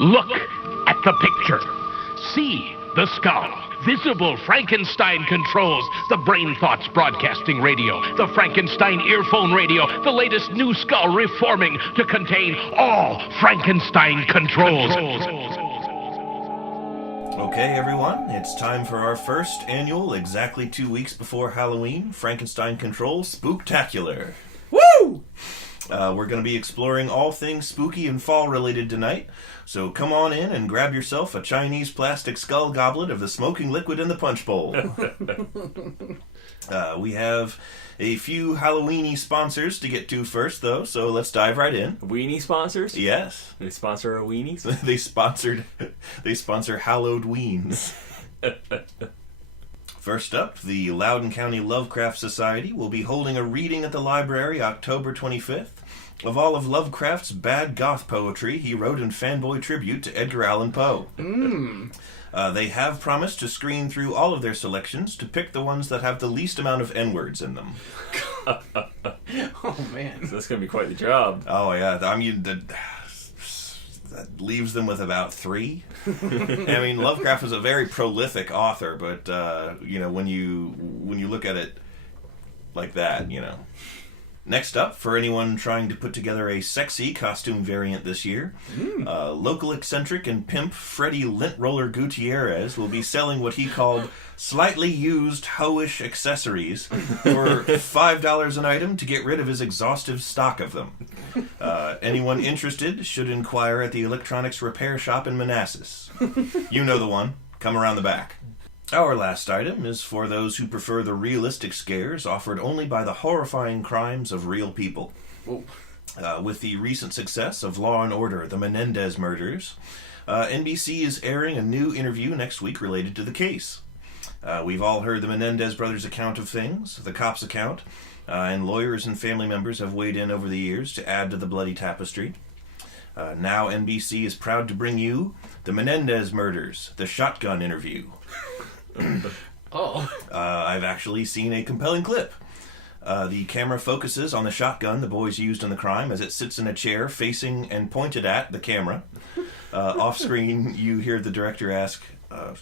Look at the picture. See the skull. Visible Frankenstein controls. The Brain Thoughts broadcasting radio. The Frankenstein earphone radio. The latest new skull reforming to contain all Frankenstein controls. Okay, everyone, it's time for our first annual, exactly 2 weeks before Halloween, Frankenstein Control Spooktacular. Woo! We're going to be exploring all things spooky and fall-related tonight, so come on in and grab yourself a Chinese plastic skull goblet of the smoking liquid in the punch bowl. We have a few Halloween-y sponsors to get to first, though, so let's dive right in. Weenie sponsors? Yes. They sponsor our weenies? They sponsor hallowed weens. First up, the Loudoun County Lovecraft Society will be holding a reading at the library October 25th of all of Lovecraft's bad goth poetry he wrote in fanboy tribute to Edgar Allan Poe. They have promised to screen through all of their selections to pick the ones that have the least amount of N-words in them. Oh, man. So that's going to be quite the job. Oh, yeah. I mean, that leaves them with about 3. I mean, Lovecraft was a very prolific author, but, when you look at it like that, Next up, for anyone trying to put together a sexy costume variant this year, local eccentric and pimp Freddie Lint Roller Gutierrez will be selling what he called slightly used hoish accessories for $5 an item to get rid of his exhaustive stock of them. Anyone interested should inquire at the electronics repair shop in Manassas. You know the one. Come around the back. Our last item is for those who prefer the realistic scares offered only by the horrifying crimes of real people. With the recent success of Law & Order, The Menendez Murders, NBC is airing a new interview next week related to the case. We've all heard the Menendez brothers' account of things, the cops' account, and lawyers and family members have weighed in over the years to add to the bloody tapestry. Now NBC is proud to bring you The Menendez Murders, the shotgun interview. I've actually seen a compelling clip. The camera focuses on the shotgun the boys used in the crime as it sits in a chair facing and pointed at the camera. Off-screen, you hear the director ask,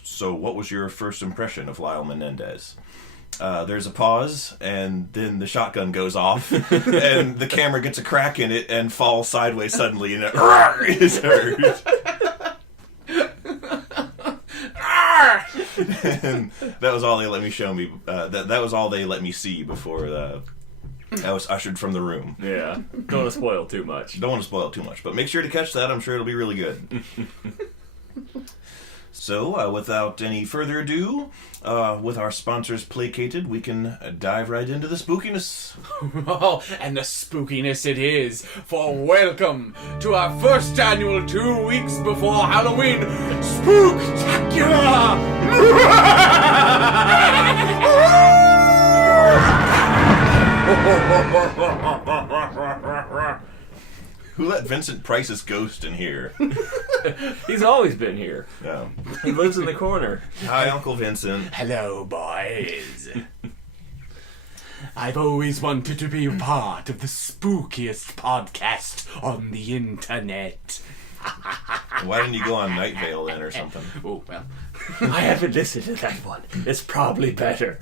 so what was your first impression of Lyle Menendez? There's a pause, and then the shotgun goes off, and the camera gets a crack in it and falls sideways suddenly, and it is heard. And that was all they let me show me. That was all they let me see before I was ushered from the room. Yeah, don't want to spoil too much. Don't want to spoil too much, but make sure to catch that. I'm sure it'll be really good. So, without any further ado, with our sponsors placated, we can dive right into the spookiness. Oh, and the spookiness it is, for welcome to our first annual 2 weeks before Halloween Spooktacular! Who let Vincent Price's ghost in here? He's always been here. Yeah. He lives in the corner. Hi, Uncle Vincent. Hello, boys. I've always wanted to be a part of the spookiest podcast on the internet. Why didn't you go on Night Vale then or something? Oh, well. I haven't listened to that one. It's probably better.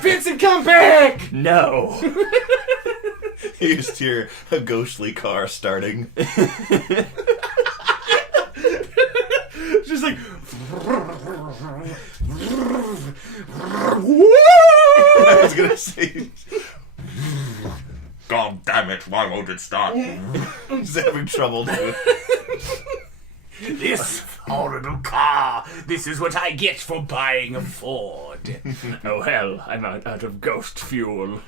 Vincent, come back! No. You just hear a ghostly car starting. Just like... I was gonna say... God damn it, why won't it start? I'm just having trouble doing it. This horrible car! This is what I get for buying a Ford. Oh, hell, I'm out of ghost fuel.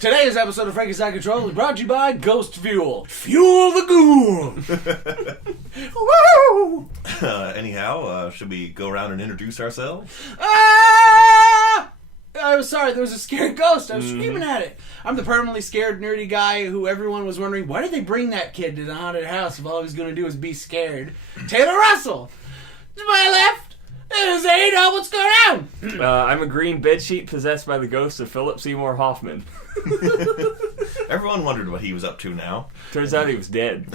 Today's episode of Frankenstein Control is brought to you by Ghost Fuel. Fuel the ghoul! Woo! Anyhow, should we go around and introduce ourselves? Ah! I was sorry, there was a scared ghost. I was screaming at it. I'm the permanently scared, nerdy guy who everyone was wondering, why did they bring that kid to the haunted house if all he was going to do is be scared? Taylor Russell! To my left, is Ada. What's going on? I'm a green bedsheet possessed by the ghost of Philip Seymour Hoffman. Everyone wondered what he was up to now. Turns out he was dead.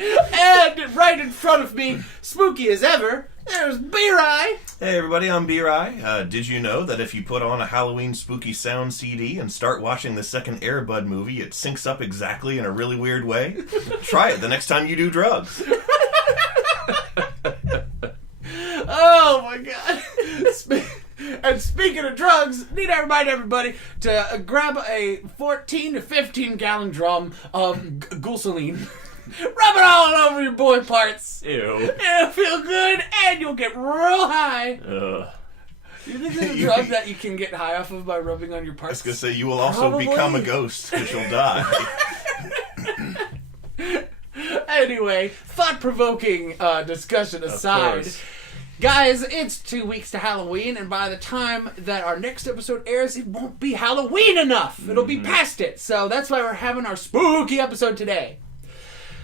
And right in front of me, spooky as ever, there's B-Rye. Hey everybody, I'm B-Rye. Did you know that if you put on a Halloween spooky sound CD and start watching the second Air Bud movie, it syncs up exactly in a really weird way? Try it the next time you do drugs. Oh my god. And speaking of drugs, need to remind everybody to grab a 14 to 15 gallon drum of glycerine. Rub it all over your boy parts. Ew. It'll feel good and you'll get real high. Ugh. You think there's a drug that you can get high off of by rubbing on your I was parts? going to say, you will also Probably. become a ghost because you'll die. Anyway, thought-provoking discussion aside. Guys, it's 2 weeks to Halloween, and by the time that our next episode airs, it won't be Halloween enough. It'll be past it. So that's why we're having our spooky episode today.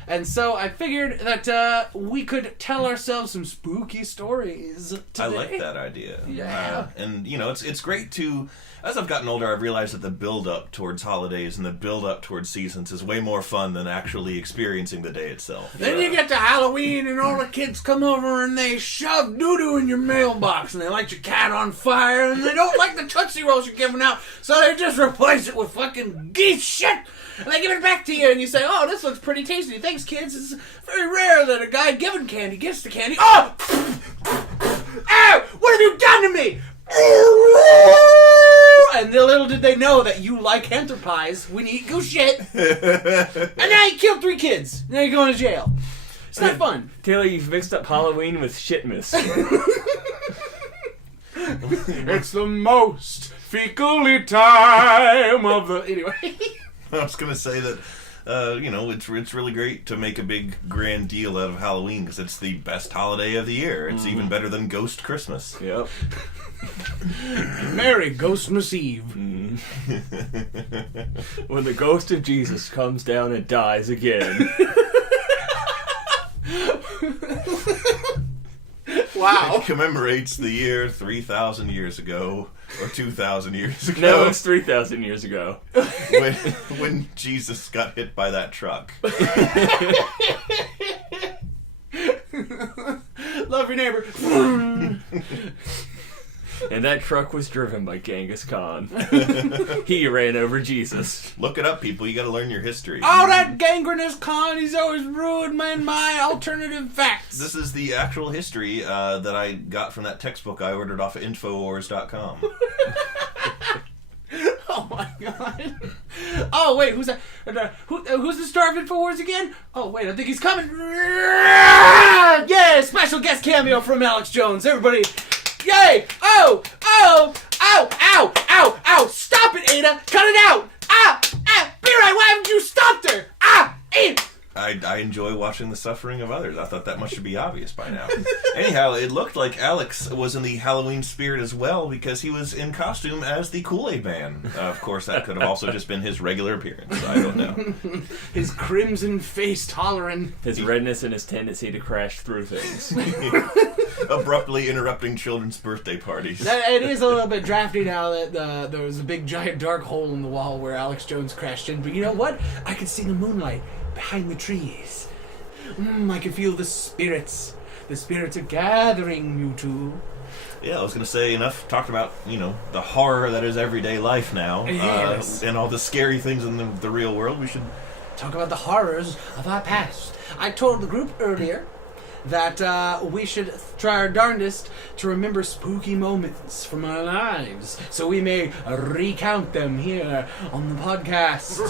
And so I figured that we could tell ourselves some spooky stories today. I like that idea. Yeah. And, you know, it's great to... As I've gotten older, I've realized that the build-up towards holidays and the build-up towards seasons is way more fun than actually experiencing the day itself. Then you get to Halloween and all the kids come over and they shove doo-doo in your mailbox and they light your cat on fire and they don't like the Tootsie Rolls you're giving out, so they just replace it with fucking geese shit and they give it back to you and you say, oh, this looks pretty tasty. Thanks, kids. It's very rare that a guy giving candy gets the candy. Oh! Ow! What have you done to me? And little did they know that you like anthropies when you eat goose shit. And now you killed 3 kids. Now you're going to jail. It's not fun. Taylor, you've mixed up Halloween with shitmas. It's the most fecally time of the... Anyway. I was going to say that, you know, it's really great to make a big grand deal out of Halloween because it's the best holiday of the year. It's even better than Ghost Christmas. Yep. Merry Ghostmas Eve. When the ghost of Jesus comes down and dies again. Wow. It commemorates the year 3,000 years ago, or 2,000 years ago. No, it's 3,000 years ago. When Jesus got hit by that truck. Love your neighbor. And that truck was driven by Genghis Khan. He ran over Jesus. Look it up, people. You got to learn your history. Oh, that gangrenous Khan. He's always ruined my alternative facts. This is the actual history that I got from that textbook I ordered off of Infowars.com. Oh my god. Oh wait, who's that? Who's the star of Infowars again? Oh wait, I think he's coming. Yeah, special guest cameo from Alex Jones. Everybody, yay! Oh, ow, ow, ow! Stop it, Ada! Cut it out! B-Rye, why haven't you stopped her? I enjoy watching the suffering of others. I thought that much should be obvious by now. Anyhow, it looked like Alex was in the Halloween spirit as well because he was in costume as the Kool-Aid Man. Of course, that could have also just been his regular appearance. I don't know. His crimson face tolerant. His redness and his tendency to crash through things. Abruptly interrupting children's birthday parties. It is a little bit drafty now that there was a big giant dark hole in the wall where Alex Jones crashed in. But you know what? I can see the moonlight behind the trees. I can feel the spirits. The spirits are gathering, you two. Yeah, I was going to say, enough talked about, you know, the horror that is everyday life now. Yes. And all the scary things in the real world. We should... Talk about the horrors of our past. I told the group earlier that we should try our darndest to remember spooky moments from our lives so we may recount them here on the podcast.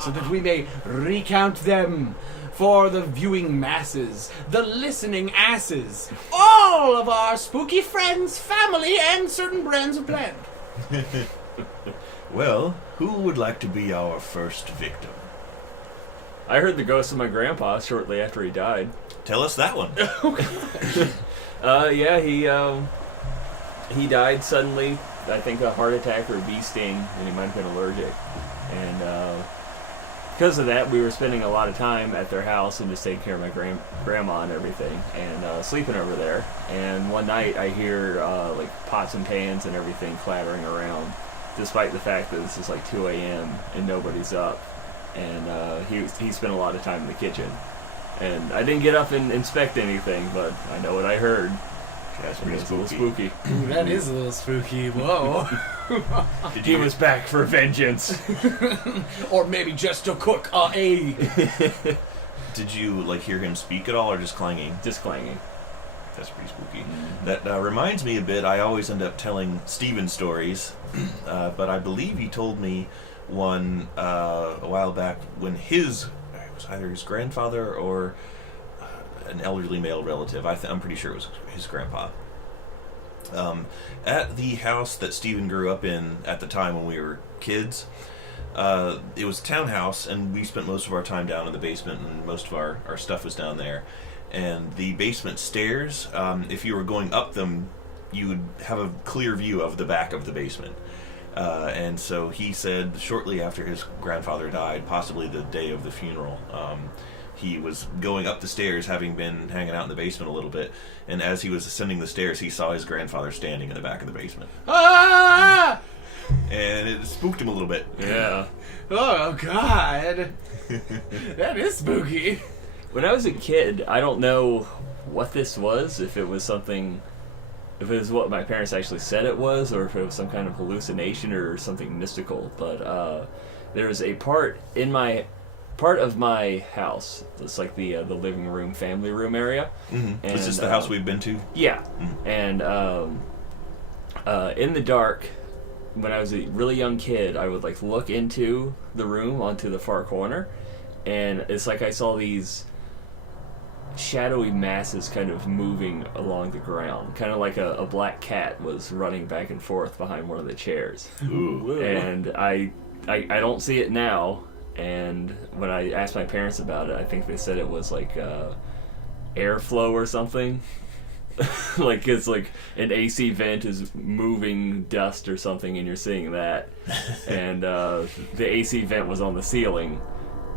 So that we may recount them for the viewing masses, the listening asses, all of our spooky friends, family, and certain brands of plant. Well, who would like to be our first victim? I heard the ghost of my grandpa shortly after he died. Tell us that one. Yeah, he died suddenly. I think a heart attack or a bee sting, and he might have been allergic. And because of that, we were spending a lot of time at their house and just taking care of my grandma and everything, and sleeping over there. And one night, I hear like pots and pans and everything clattering around. despite the fact that this is like 2 a.m. and nobody's up. And he spent a lot of time in the kitchen. And I didn't get up and inspect anything, but I know what I heard. That's pretty It's a little spooky. spooky. Ooh, that is a little spooky. Whoa. He was back for vengeance. Or maybe just to cook a egg. Did you like hear him speak at all, or just clanging? Just clanging. That's pretty spooky. That reminds me a bit. I always end up telling Steven stories, but I believe he told me one a while back when it was either his grandfather or an elderly male relative. I'm pretty sure it was his grandpa. At the house that Steven grew up in at the time when we were kids, it was a townhouse, and we spent most of our time down in the basement, and most of our stuff was down there. And the basement stairs, if you were going up them, you would have a clear view of the back of the basement. And so he said shortly after his grandfather died, possibly the day of the funeral, he was going up the stairs, having been hanging out in the basement a little bit, and as he was ascending the stairs, he saw his grandfather standing in the back of the basement. Ah! And it spooked him a little bit. Yeah. Oh, God. That is spooky. When I was a kid, I don't know what this was, if it was what my parents actually said it was, or if it was some kind of hallucination or something mystical, but there was a part of my house, it's like the living room, family room area. Mm-hmm. And, Is this the house we've been to? Yeah. And in the dark, when I was a really young kid, I would like look into the room onto the far corner, and it's like I saw these shadowy masses kind of moving along the ground, kind of like a black cat was running back and forth behind one of the chairs. Ooh. And I don't see it now, and when I asked my parents about it, I think they said it was like airflow or something. Like it's like an AC vent is moving dust or something, and you're seeing that. And the AC vent was on the ceiling,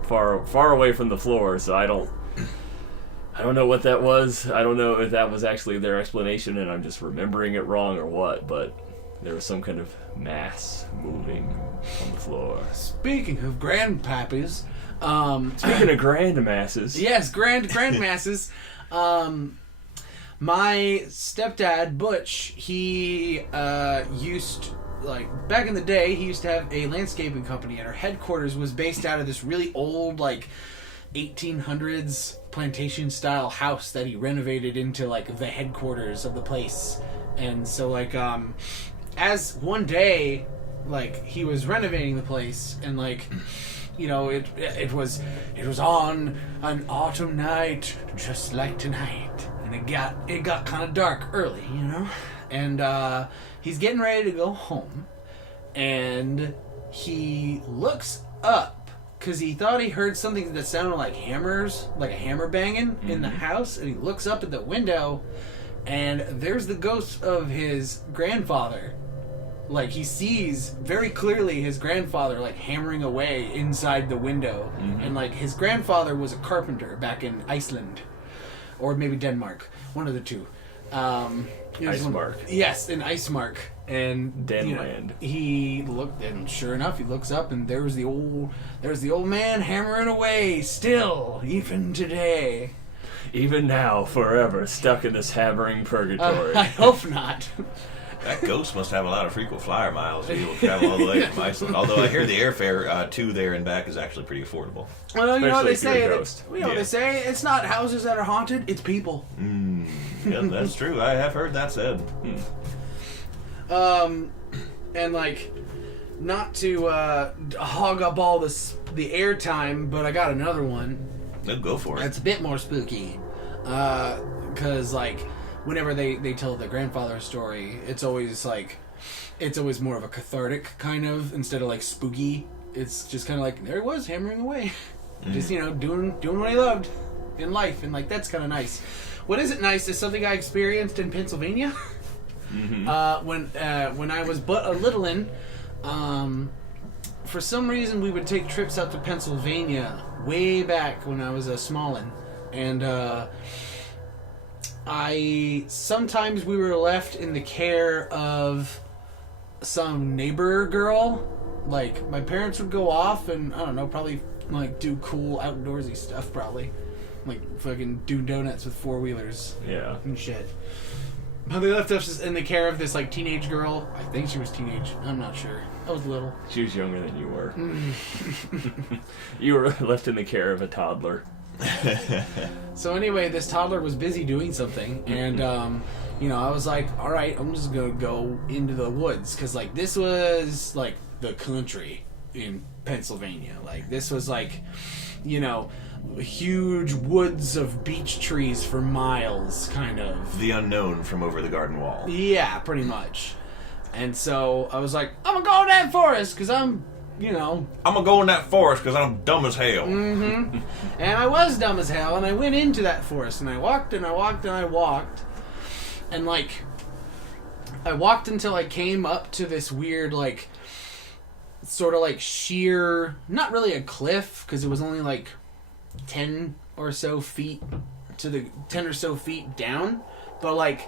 far away from the floor, so I don't know what that was. I don't know if that was actually their explanation and I'm just remembering it wrong or what, but there was some kind of mass moving on the floor. Speaking of grandpappies, Speaking of grand masses. yes, grand masses. My stepdad Butch, he used, like, back in the day, he used to have a landscaping company, and our headquarters was based out of this really old, like, 1800s plantation style house that he renovated into like the headquarters of the place. And so like as one day, like, he was renovating the place, and like, you know, it was on an autumn night just like tonight, and it got kind of dark early, you know, and he's getting ready to go home, and he looks up because he thought he heard something that sounded like hammers, like a hammer banging in the house, and he looks up at the window, and there's the ghost of his grandfather. Like, he sees very clearly his grandfather, like, hammering away inside the window. And, like, his grandfather was a carpenter back in Iceland. Or maybe Denmark. One of the two. Icemark. Yes, in Icemark. And Denland. He looked, and sure enough, he looks up, and there's the old man hammering away, still, even today. Even now, forever, stuck in this hammering purgatory. I hope not. That ghost must have a lot of frequent flyer miles to be able to travel all the way from Iceland. Although I hear the airfare to there and back is actually pretty affordable. Well, you know what they Especially if say. you're a ghost. You know what they say. It's not houses that are haunted. It's people. Yeah, that's true. I have heard that said. And like, not to hog up all the airtime, but I got another one. No, go for it. It's a bit more spooky, because like, whenever they tell the grandfather story, it's always more of a cathartic kind of, instead of like spooky. It's just kind of like, there he was hammering away, just, you know, doing what he loved in life, and like, that's kind of nice. What isn't nice is something I experienced in Pennsylvania. When I was but a littlin', for some reason we would take trips out to Pennsylvania way back when I was a smallin', and sometimes we were left in the care of some neighbor girl. Like, my parents would go off and, I don't know, probably, like, do cool outdoorsy stuff, probably. Like, fucking do donuts with four-wheelers. Yeah. And shit. But they left us in the care of this, like, teenage girl. I think she was teenage. I'm not sure. I was little. She was younger than you were. You were left in the care of a toddler. So anyway, this toddler was busy doing something, and, I was like, all right, I'm just going to go into the woods. Because, like, this was, like, the country in Pennsylvania. Like, this was, like, huge woods of beech trees for miles, kind of. The unknown from over the garden wall. Yeah, pretty much. And so I was like, I'm gonna go in that forest because I'm gonna go in that forest because I'm dumb as hell. Mm-hmm. And I was dumb as hell, and I went into that forest, and I walked and I walked and I walked, and like, I walked until I came up to this weird, like, sort of like sheer, not really a cliff because it was only like 10 or so feet down, but like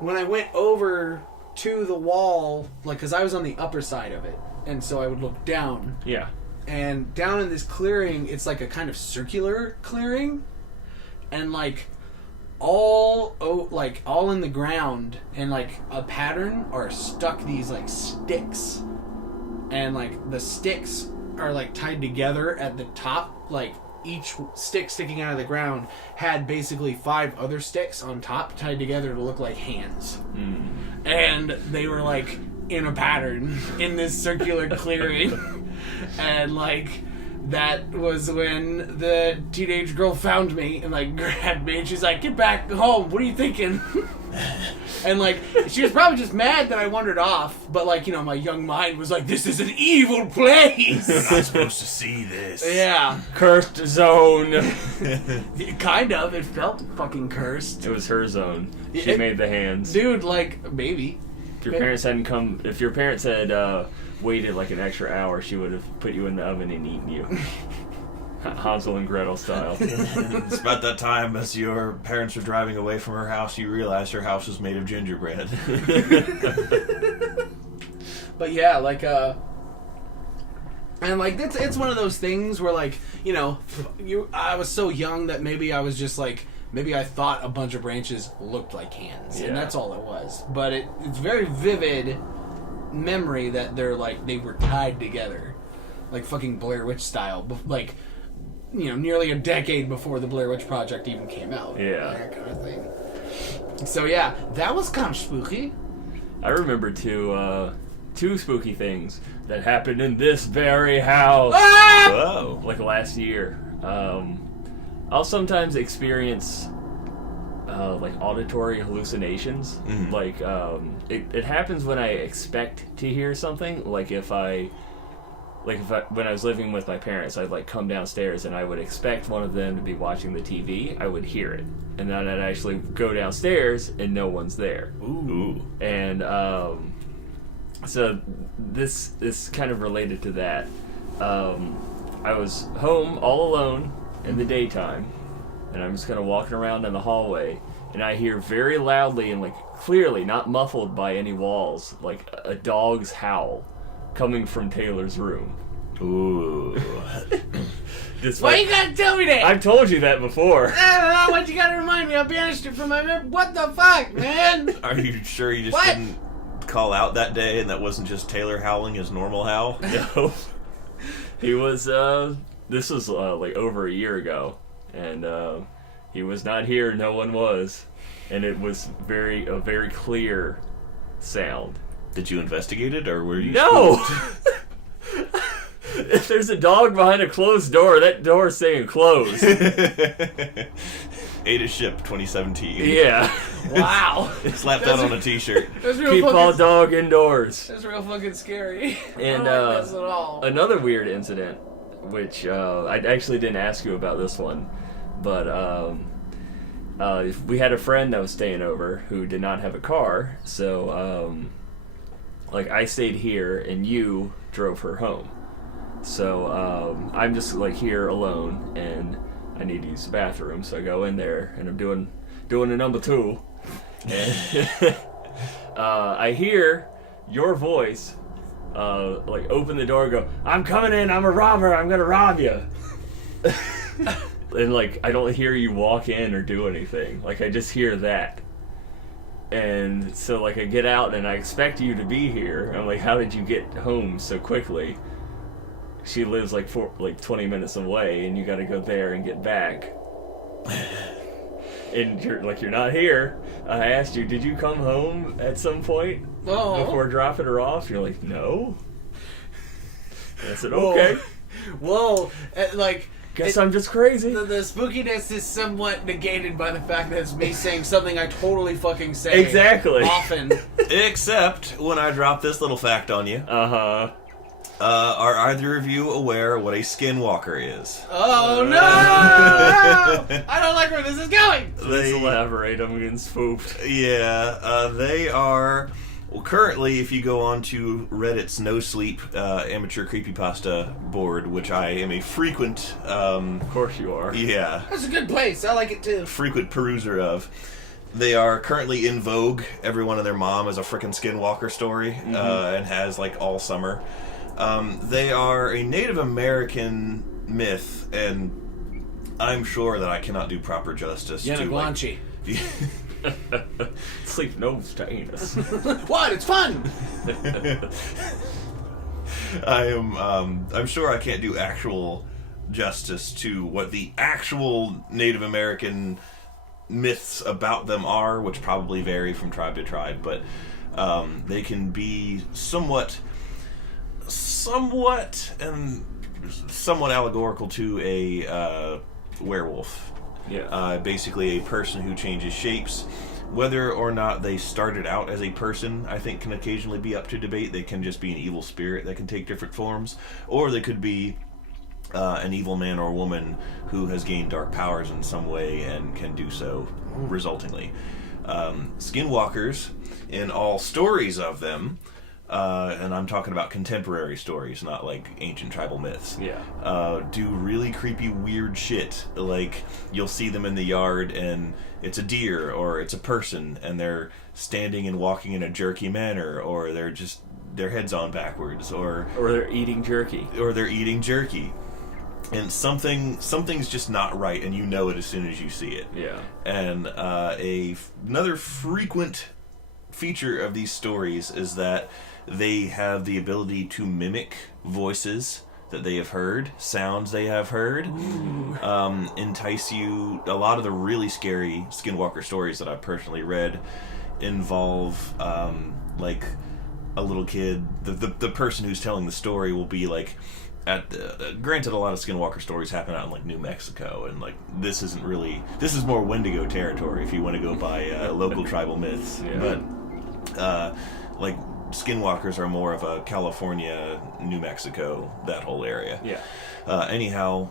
when I went over to the wall, like, because I was on the upper side of it, and so I would look down. Yeah. And down in this clearing, it's like a kind of circular clearing, and like all in the ground and like a pattern are stuck these like sticks, and like the sticks are like tied together at the top, like each stick sticking out of the ground had basically 5 other sticks on top tied together to look like hands. And they were like in a pattern in this circular clearing. And like that was when the teenage girl found me and like grabbed me, and she's like, "Get back home, what are you thinking?" And like, she was probably just mad that I wandered off, but like, my young mind was like, this is an evil place. You're not supposed to see this. Yeah. Cursed zone. Kind of. It felt fucking cursed. It was her zone. She made the hands. Dude, like, maybe. If your parents had waited like an extra hour, she would have put you in the oven and eaten you. Hansel and Gretel style. It's about that time as your parents were driving away from her house, you realized her house was made of gingerbread. But yeah, like, and like, it's one of those things where like, I was so young that maybe I was just like, maybe I thought a bunch of branches looked like hands, and that's all it was. But it's very vivid memory that they were tied together, like fucking Blair Witch style, like, nearly a decade before the Blair Witch Project even came out. Yeah. That kind of thing. So yeah, that was kind of spooky. I remember two spooky things that happened in this very house. Ah! Whoa. Like last year. I'll sometimes experience like auditory hallucinations. Mm-hmm. Like it happens when I expect to hear something. Like when I was living with my parents, I'd like come downstairs and I would expect one of them to be watching the TV. I would hear it, and then I'd actually go downstairs and no one's there. Ooh. And so this is kind of related to that. I was home all alone in the daytime, and I'm just kind of walking around in the hallway, and I hear very loudly and like clearly, not muffled by any walls, like a dog's howl coming from Taylor's room. Ooh. Why you gotta tell me that? I've told you that before. I don't know what you gotta remind me. I banished it from my memory. What the fuck, man? Are you sure you just didn't call out that day and that wasn't just Taylor howling his normal howl? No. He was, this was like over a year ago, and he was not here, no one was, and it was a very clear sound. Did you investigate it, or were you No! If there's a dog behind a closed door, that door's saying closed. Ate a Ship 2017. Yeah. Wow. Slap that on a t-shirt. That's real Keep fucking, all dog indoors. that's real fucking scary. And I don't like this at all. another weird incident, which I actually didn't ask you about this one, but we had a friend that was staying over who did not have a car, so like I stayed here and you drove her home. So I'm just like here alone and I need to use the bathroom, so I go in there and I'm doing a number 2, and I hear your voice, like open the door and go, "I'm coming in, I'm a robber, I'm gonna rob you." And like, I don't hear you walk in or do anything. Like, I just hear that. And so like, I get out and I expect you to be here. I'm like, how did you get home so quickly? She lives like 20 minutes away, and you got to go there and get back. And you're not here. I asked you, did you come home at some point before dropping her off? You're like, no. And I said, okay. Whoa, like. Guess I'm just crazy. The spookiness is somewhat negated by the fact that it's me saying something I totally fucking say. Exactly. Often. Except when I drop this little fact on you. Uh-huh. Are either of you aware what a skinwalker is? Oh, no! I don't like where this is going! Please elaborate, I'm getting spooked. Yeah, they are... Well, currently, if you go on to Reddit's No Sleep amateur creepypasta board, which I am a frequent... of course you are. Yeah. That's a good place, I like it too. Frequent peruser of. They are currently in vogue. Everyone and their mom is a frickin' skinwalker story, and has, like, all summer. They are a Native American myth, and I'm sure that I cannot do proper justice to Yanagwanchi. Sleep nose to anus. What? It's fun! I'm sure I can't do actual justice to what the actual Native American myths about them are, which probably vary from tribe to tribe, but they can be somewhat allegorical to a werewolf. Yeah. Basically a person who changes shapes. Whether or not they started out as a person, I think, can occasionally be up to debate. They can just be an evil spirit that can take different forms, or they could be an evil man or woman who has gained dark powers in some way and can do so resultingly. Skinwalkers, in all stories of them, and I'm talking about contemporary stories, not like ancient tribal myths. Yeah. Do really creepy, weird shit. Like, you'll see them in the yard and it's a deer or it's a person and they're standing and walking in a jerky manner, or they're just, their head's on backwards, or they're eating jerky. And something's just not right, and you know it as soon as you see it. Yeah. And another frequent feature of these stories is that they have the ability to mimic voices that they have heard, sounds they have heard, entice you. A lot of the really scary skinwalker stories that I've personally read involve like a little kid. The person who's telling the story will be like, granted, a lot of skinwalker stories happen out in like New Mexico, and like this is more Wendigo territory if you want to go by local tribal myths. Yeah. But like skinwalkers are more of a California, New Mexico, that whole area. Yeah. Anyhow,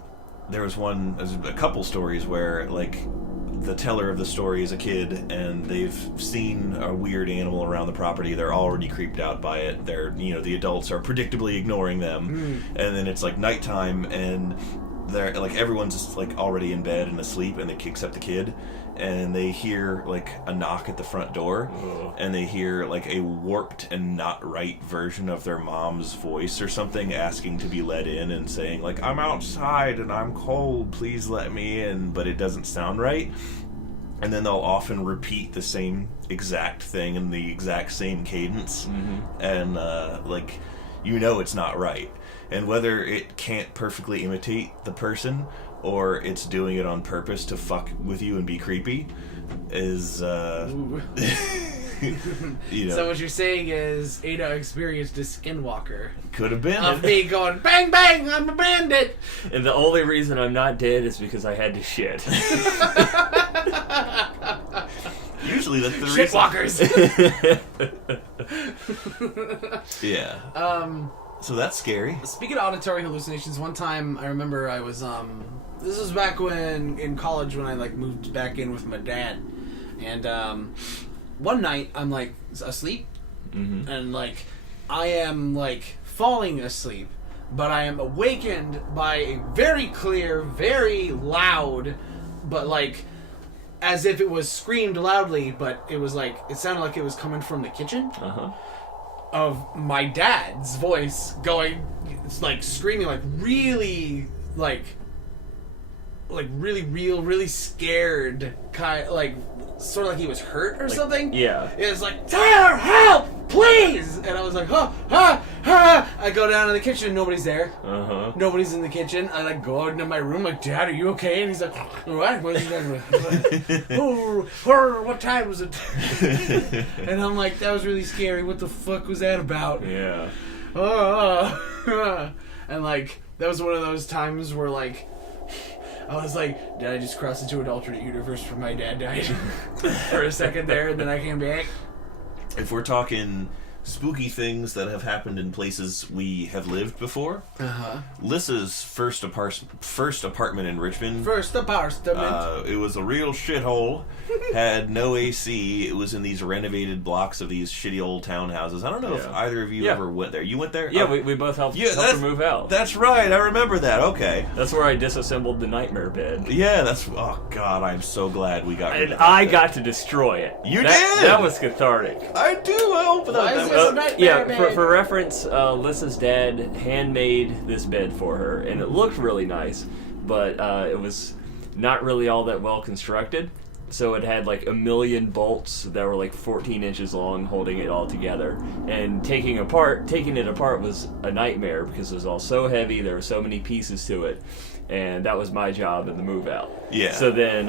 there's a couple stories where like the teller of the story is a kid and they've seen a weird animal around the property. They're already creeped out by it. The adults are predictably ignoring them. And then it's like nighttime and they're like, everyone's just like already in bed and asleep, and except the kid, and they hear like a knock at the front door. And they hear like a warped and not right version of their mom's voice or something asking to be let in and saying like, I'm outside and I'm cold, please let me in, but it doesn't sound right. And then they'll often repeat the same exact thing in the exact same cadence. And like, it's not right. And whether it can't perfectly imitate the person or it's doing it on purpose to fuck with you and be creepy is So what you're saying is Ada experienced a skinwalker. Could have been. Of me going, bang, bang, I'm a bandit! And the only reason I'm not dead is because I had to shit. Usually that's the Shitwalkers! Yeah. So that's scary. Speaking of auditory hallucinations, one time I remember I was, this was back when, in college, when I, like, moved back in with my dad. And, one night, I'm, like, asleep. And, like, I am, like, falling asleep. But I am awakened by a very clear, very loud, but, like, as if it was screamed loudly, but it was, like, it sounded like it was coming from the kitchen. of my dad's voice going, it's like screaming, like really, like really real, really scared, kind like sort of like he was hurt or something. Yeah. It was like, Tyler, help, please! And I was like, I go down to the kitchen, nobody's there. Nobody's in the kitchen. I like go out into my room, like, Dad, are you okay? And he's like, what? What is he talking about? What time was it? And I'm like, that was really scary. What the fuck was that about? Yeah. And like, that was one of those times where like, I was like, did I just cross into an alternate universe where my dad died for a second there, and then I came back? If we're talking spooky things that have happened in places we have lived before, Lissa's first apartment in Richmond. First apartment. It was a real shithole. Had no AC. It was in these renovated blocks of these shitty old townhouses. I don't know if either of you ever went there. You went there? Yeah, we both helped her move out. That's right. I remember that. Okay. That's where I disassembled the nightmare bed. Yeah, that's... Oh, God, I'm so glad we got rid And of that. I got to destroy it. You did? That was cathartic. I do. I hope that. For reference, Lissa's dad handmade this bed for her, and it looked really nice, but it was not really all that well constructed. So it had like a million bolts that were like 14 inches long holding it all together. And taking it apart was a nightmare because it was all so heavy, there were so many pieces to it. And that was my job in the move out. Yeah. So then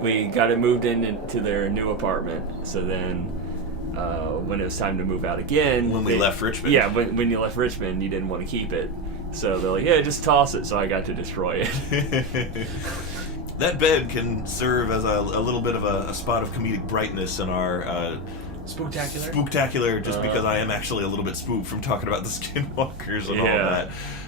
we got it moved into their new apartment. So then when it was time to move out again... When we left Richmond. Yeah, when you left Richmond, you didn't want to keep it. So they're like, yeah, just toss it. So I got to destroy it. That bed can serve as a little bit of a spot of comedic brightness in our spooktacular, just because I am actually a little bit spooked from talking about the skinwalkers and all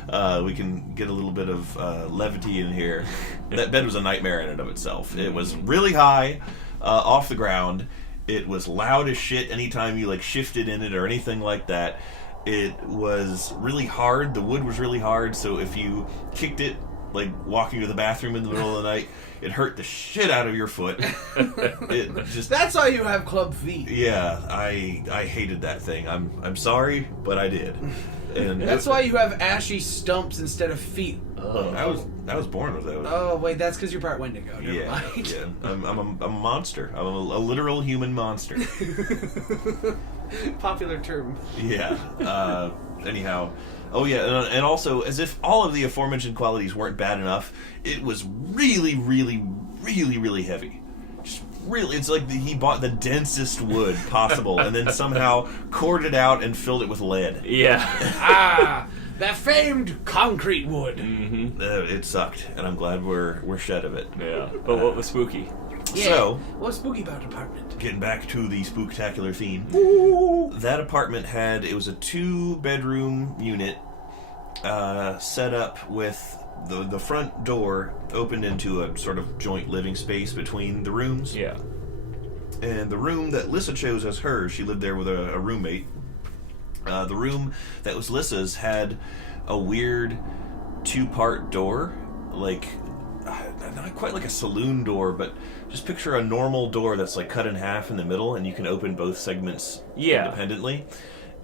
that. We can get a little bit of levity in here. That bed was a nightmare in and of itself. It was really high, off the ground. It was loud as shit anytime you like shifted in it or anything like that. It was really hard. The wood was really hard, so if you kicked it, like walking to the bathroom in the middle of the night, it hurt the shit out of your foot. That's why you have club feet. Yeah, I hated that thing. I'm sorry, but I did. And that's why you have ashy stumps instead of feet. I was born with those. Oh wait, that's because you're part Wendigo. Never mind. Yeah. I'm a monster. I'm a literal human monster. Popular term. Yeah. Anyhow. Oh yeah, and also, as if all of the aforementioned qualities weren't bad enough, it was really, really, really, really heavy. Just really, it's like he bought the densest wood possible and then somehow corded out and filled it with lead. Yeah. That famed concrete wood. Mm-hmm. It sucked, and I'm glad we're shed of it. Yeah. But what was spooky? Yeah. So, what's spooky about the apartment? Getting back to the spooktacular theme. Ooh. That apartment it was a 2-bedroom unit set up with the front door opened into a sort of joint living space between the rooms. Yeah. And the room that Lissa chose as hers, she lived there with a roommate. The room that was Lissa's had a weird 2-part door, like not quite like a saloon door, but just picture a normal door that's like cut in half in the middle, and you can open both segments independently.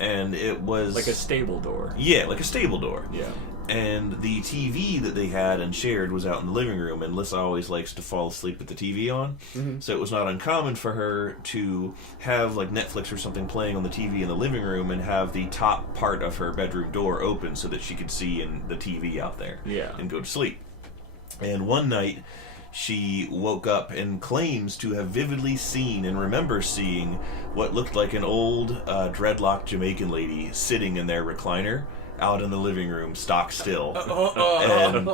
And it was like a stable door. Yeah, like a stable door. Yeah. And the TV that they had and shared was out in the living room, and Lissa always likes to fall asleep with the TV on. Mm-hmm. So it was not uncommon for her to have like Netflix or something playing on the TV in the living room and have the top part of her bedroom door open so that she could see the TV out there and go to sleep. And one night, she woke up and claims to have vividly seen and remember seeing what looked like an old dreadlocked Jamaican lady sitting in their recliner out in the living room, stock still. And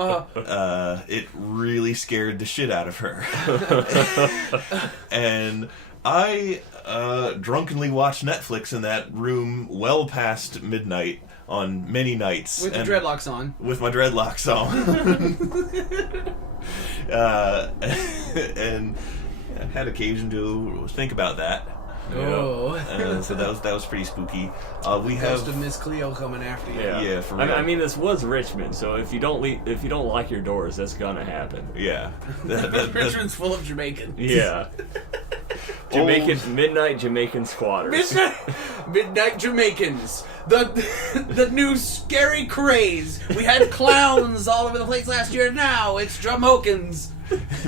it really scared the shit out of her. And I drunkenly watched Netflix in that room well past midnight on many nights. With the dreadlocks on. With my dreadlocks on. And I had occasion to think about that. Oh. So that was pretty spooky. We Ghost have of Miss Cleo coming after you. Yeah, for real. I mean, this was Richmond, so if you don't lock your doors, that's gonna happen. Yeah. Richmond's full of Jamaicans. Yeah. Midnight Jamaican squatters. Midnight Jamaicans. The new scary craze. We had clowns all over the place last year. Now it's Jamokans.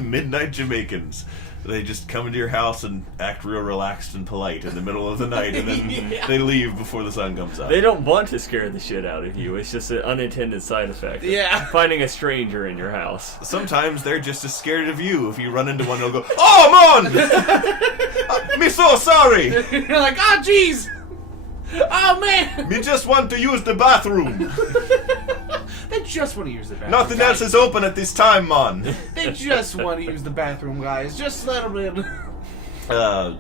Midnight Jamaicans. They just come into your house and act real relaxed and polite in the middle of the night, and then they leave before the sun comes up. They don't want to scare the shit out of you. It's just an unintended side effect. Yeah. Finding a stranger in your house. Sometimes they're just as scared of you. If you run into one, they'll go, "Oh, man! Me so sorry! You're like, oh, jeez! Oh, man! Me just want to use the bathroom. They just want to use the bathroom. Nothing guys. else is open at this time, man." They just want to use the bathroom, guys. Just let them in.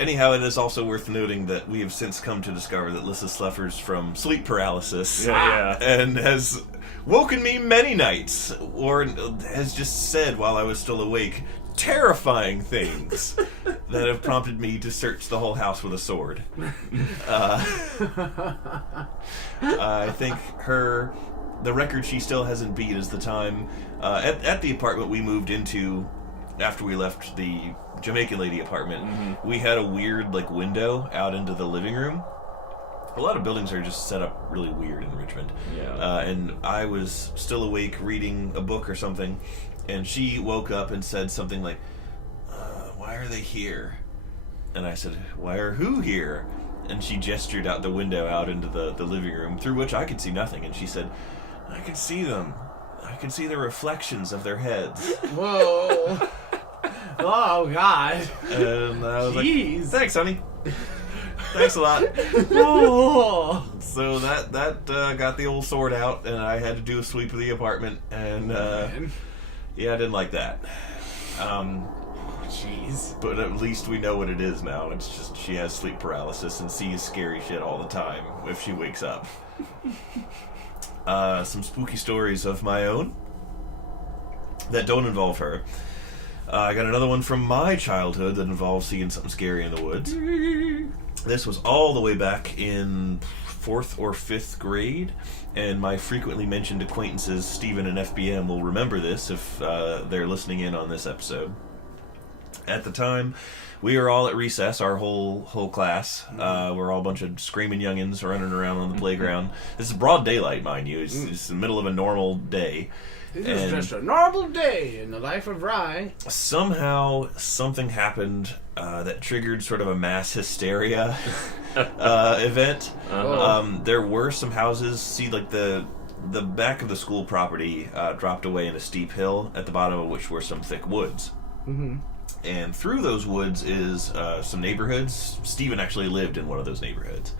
Anyhow, it is also worth noting that we have since come to discover that Lissa suffers from sleep paralysis. Yeah. And has woken me many nights, or has just said while I was still awake, terrifying things that have prompted me to search the whole house with a sword. I think the record she still hasn't beat is the time at the apartment we moved into after we left the Jamaican lady apartment. Mm-hmm. We had a weird window out into the living room. A lot of buildings are just set up really weird in Richmond. Yeah. And I was still awake reading a book or something, and she woke up and said something like, "Why are they here?" And I said, "Why are who here?" And she gestured out the window out into the living room, through which I could see nothing. And she said, "I can see them. I can see the reflections of their heads." Whoa. Oh, God. And I was Jeez. like, "Thanks, honey. Thanks a lot." Oh. So that got the old sword out, and I had to do a sweep of the apartment. And yeah, I didn't like that. Jeez. But at least we know what it is now. It's just she has sleep paralysis and sees scary shit all the time if she wakes up. Some spooky stories of my own that don't involve her. I got another one from my childhood that involves seeing something scary in the woods. This was all the way back in 4th or 5th grade, and my frequently mentioned acquaintances Stephen and FBM will remember this if they're listening in on this episode. At the time, we were all at recess, our whole class. We're all a bunch of screaming youngins running around on the playground. This is broad daylight, mind you. It's the middle of a normal day. This is just a normal day in the life of Rye. Somehow, something happened that triggered sort of a mass hysteria event. There were some houses. See, the back of the school property dropped away in a steep hill, at the bottom of which were some thick woods. Mm-hmm. And through those woods is some neighborhoods. Stephen actually lived in one of those neighborhoods.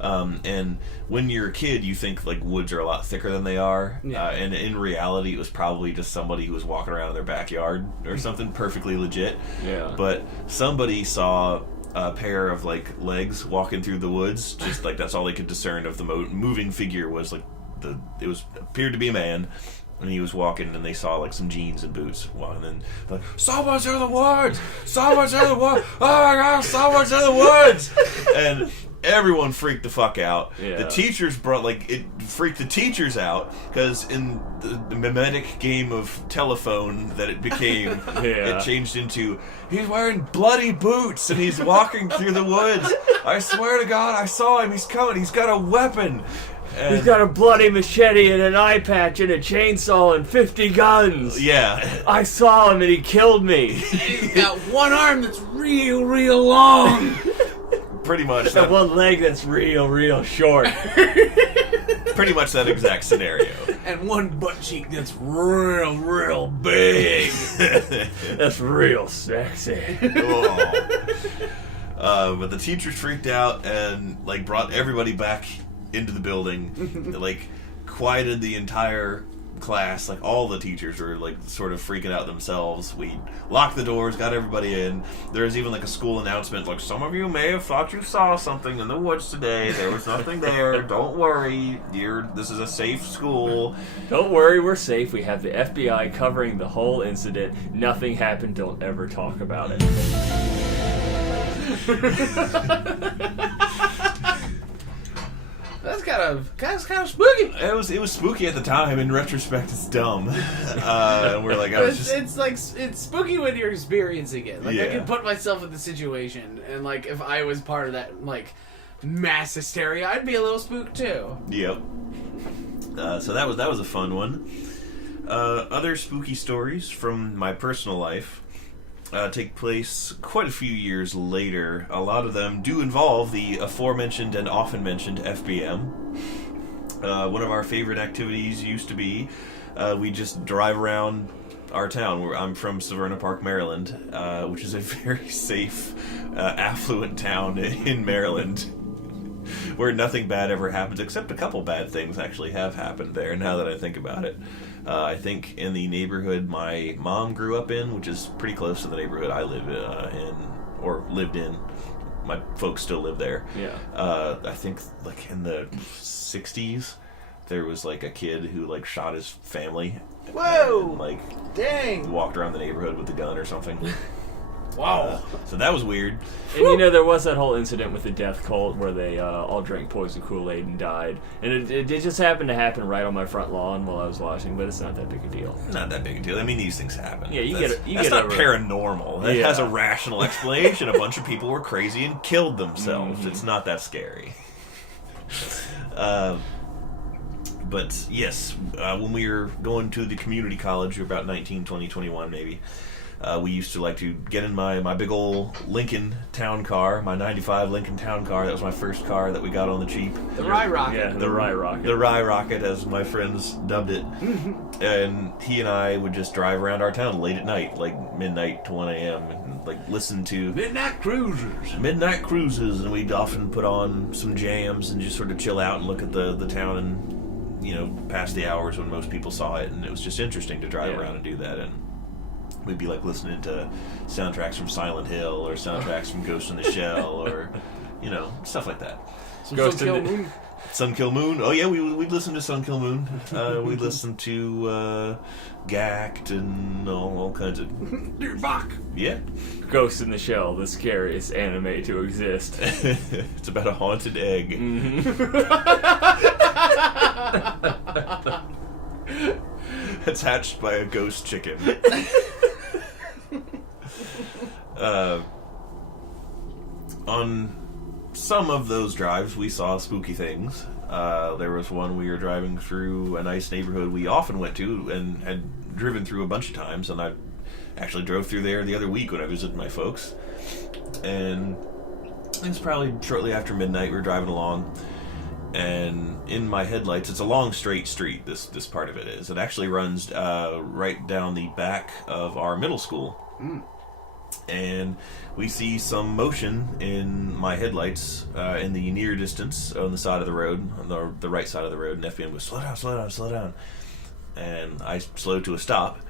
And when you're a kid, you think woods are a lot thicker than they are. Yeah. And in reality, it was probably just somebody who was walking around in their backyard or something perfectly legit. Yeah. But somebody saw a pair of legs walking through the woods. Just that's all they could discern of the moving figure was appeared to be a man. And he was walking, and they saw some jeans and boots walking, and "Someone's in the woods! Someone's in the woods! Oh my God! Someone's in the woods!" And everyone freaked the fuck out. Yeah. The teachers it freaked the teachers out because in the mimetic game of telephone that it became, it changed into, "He's wearing bloody boots and he's walking through the woods. I swear to God, I saw him. He's coming. He's got a weapon." And he's got a bloody machete and an eye patch and a chainsaw and 50 guns. Yeah. I saw him and he killed me. He's got one arm that's real, real long. Pretty much. And one leg that's real, real short. Pretty much that exact scenario. And one butt cheek that's real, real big. That's real sexy. But the teachers freaked out and brought everybody back into the building, quieted the entire class. All the teachers were sort of freaking out themselves. We locked the doors, got everybody in. There was even a school announcement, "Some of you may have thought you saw something in the woods today. There was nothing there. Don't worry. This is a safe school. Don't worry, we're safe. We have the FBI covering the whole incident. Nothing happened. Don't ever talk about it." That's kind of spooky. It was spooky at the time. In retrospect, it's dumb. And we're like, it's spooky when you're experiencing it. Like I Yeah. can put myself in the situation, and like if I was part of that like mass hysteria, I'd be a little spooked too. Yep. So that was a fun one. Other spooky stories from my personal life take place quite a few years later. A lot of them do involve the aforementioned and often mentioned FBM. One of our favorite activities used to be we just drive around our town. I'm from Severna Park, Maryland, which is a very safe, affluent town in Maryland, where nothing bad ever happens, except a couple bad things actually have happened there, now that I think about it. I think in the neighborhood my mom grew up in, which is pretty close to the neighborhood I live lived in. My folks still live there. Yeah. I think like in the 60s, there was like a kid who like shot his family. Whoa! And, like, Dang! walked around the neighborhood with a gun or something. Wow. So that was weird. And you know, there was that whole incident with the death cult where they all drank poison Kool-Aid and died. And it just happened to happen right on my front lawn while I was watching, but it's not that big a deal. Not that big a deal. I mean, these things happen. Yeah, That's not paranormal. That Yeah. has a rational explanation. A bunch of people were crazy and killed themselves. Mm-hmm. It's not that scary. But yes, when we were going to the community college, we were about 19, 20, 21 maybe, we used to like to get in my big old Lincoln town car, my 95 Lincoln town car. That was my first car that we got on the cheap. The Rye Rocket. Yeah, the Rye Rocket. The Rye Rocket, as my friends dubbed it. And he and I would just drive around our town late at night, like midnight to 1 a.m., and like listen to Midnight midnight cruises, and we'd often put on some jams and just sort of chill out and look at the town and, you know, pass the hours when most people saw it. And it was just interesting to drive around and do that. And we'd be like listening to soundtracks from Silent Hill or soundtracks from Ghost in the Shell or, you know, stuff like that. Ghost in the Moon. Sun Kill Moon. Oh yeah, we'd listen to Sun Kill Moon. We'd listen to Gact and all kinds of Fuck. yeah. Ghost in the Shell, the scariest anime to exist. It's about a haunted egg. It's hatched by a ghost chicken. On some of those drives, we saw spooky things. There was one we were driving through a nice neighborhood we often went to and had driven through a bunch of times, and I actually drove through there the other week when I visited my folks. And it was probably shortly after midnight. We were driving along, and in my headlights, it's a long straight street, this part of it is. It actually runs right down the back of our middle school. And we see some motion in my headlights in the near distance on the side of the road, on the right side of the road, and FBM goes, slow down, slow down, slow down. And I slowed to a stop,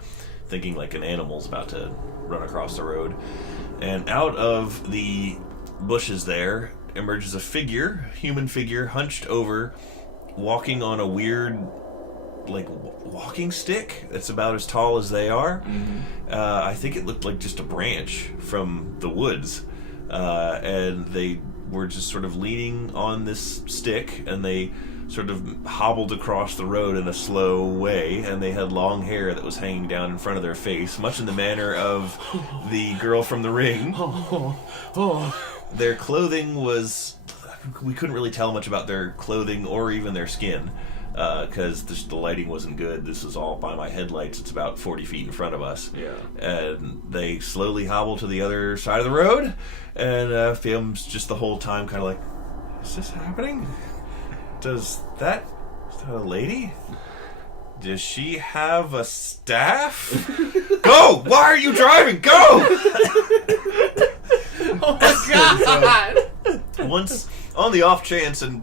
thinking like an animal's about to run across the road. And out of the bushes there emerges a figure, human figure, hunched over, walking on a weird, like, walking stick that's about as tall as they are. I think it looked like just a branch from the woods. And they were just sort of leaning on this stick, and they sort of hobbled across the road in a slow way, and they had long hair that was hanging down in front of their face, much in the manner of the girl from The Ring. Their clothing was... we couldn't really tell much about their clothing or even their skin, because the lighting wasn't good. This is all by my headlights. It's about 40 feet in front of us. Yeah. And they slowly hobble to the other side of the road, and Fium's just the whole time kind of like, is this happening? Is that a lady? Does she have a staff? Go! Why are you driving? Go! Oh my god! Once, on the off chance and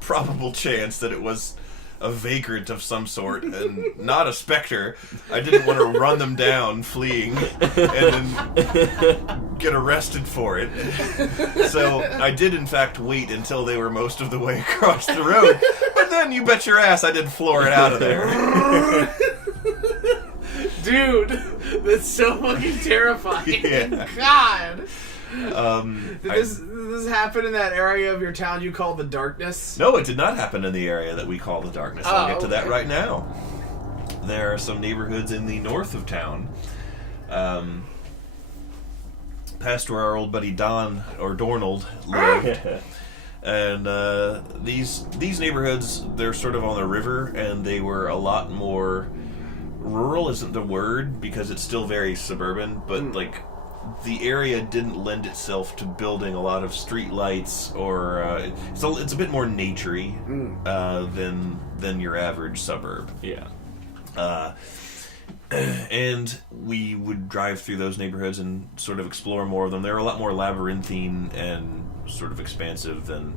probable chance that it was a vagrant of some sort and not a specter, I didn't want to run them down fleeing and then get arrested for it. So I did in fact wait until they were most of the way across the road, but then you bet your ass I did floor it out of there. Dude, that's so fucking terrifying. Yeah. God. Did this happen in that area of your town you call the Darkness? No, it did not happen in the area that we call the Darkness. I'll get to that okay. right now. There are some neighborhoods in the north of town, past where our old buddy Don, or Dornold, lived. And these neighborhoods, they're sort of on the river, and they were a lot more... Rural isn't the word, because it's still very suburban, but like... The area didn't lend itself to building a lot of street lights, or it's a bit more naturey than your average suburb. Yeah. And we would drive through those neighborhoods and sort of explore more of them. They're a lot more labyrinthine and sort of expansive than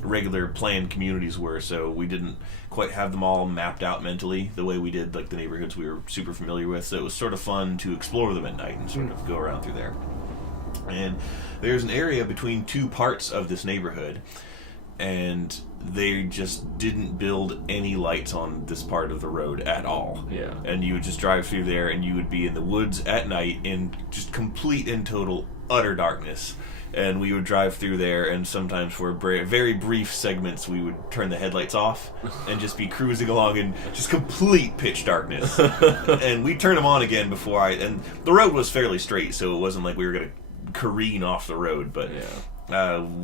regular planned communities were, so we didn't quite have them all mapped out mentally the way we did like the neighborhoods we were super familiar with, so it was sort of fun to explore them at night and sort of go around through there. And there's an area between two parts of this neighborhood, and they just didn't build any lights on this part of the road at all. Yeah. And you would just drive through there, and you would be in the woods at night in just complete and total utter darkness. And we would drive through there, and sometimes for very brief segments, we would turn the headlights off and just be cruising along in just complete pitch darkness. And we'd turn them on again and the road was fairly straight, so it wasn't like we were going to careen off the road, but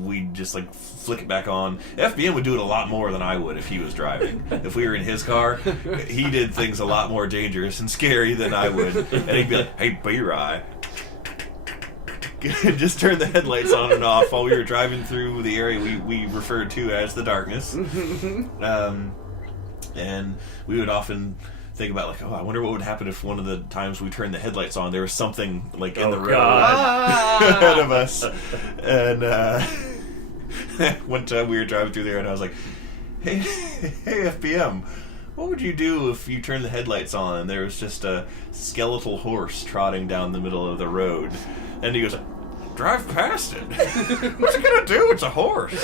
we'd just like flick it back on. FBM would do it a lot more than I would if he was driving. If we were in his car, he did things a lot more dangerous and scary than I would. And he'd be like, "Hey, B-Rye." Just turn the headlights on and off while we were driving through the area we referred to as the Darkness. And we would often think about, like, oh, I wonder what would happen if one of the times we turned the headlights on, there was something, like, in the road ahead of us. And one time we were driving through there, and I was like, hey, FBM, what would you do if you turned the headlights on and there was just a skeletal horse trotting down the middle of the road? And he goes, drive past it. What's it gonna do? It's a horse.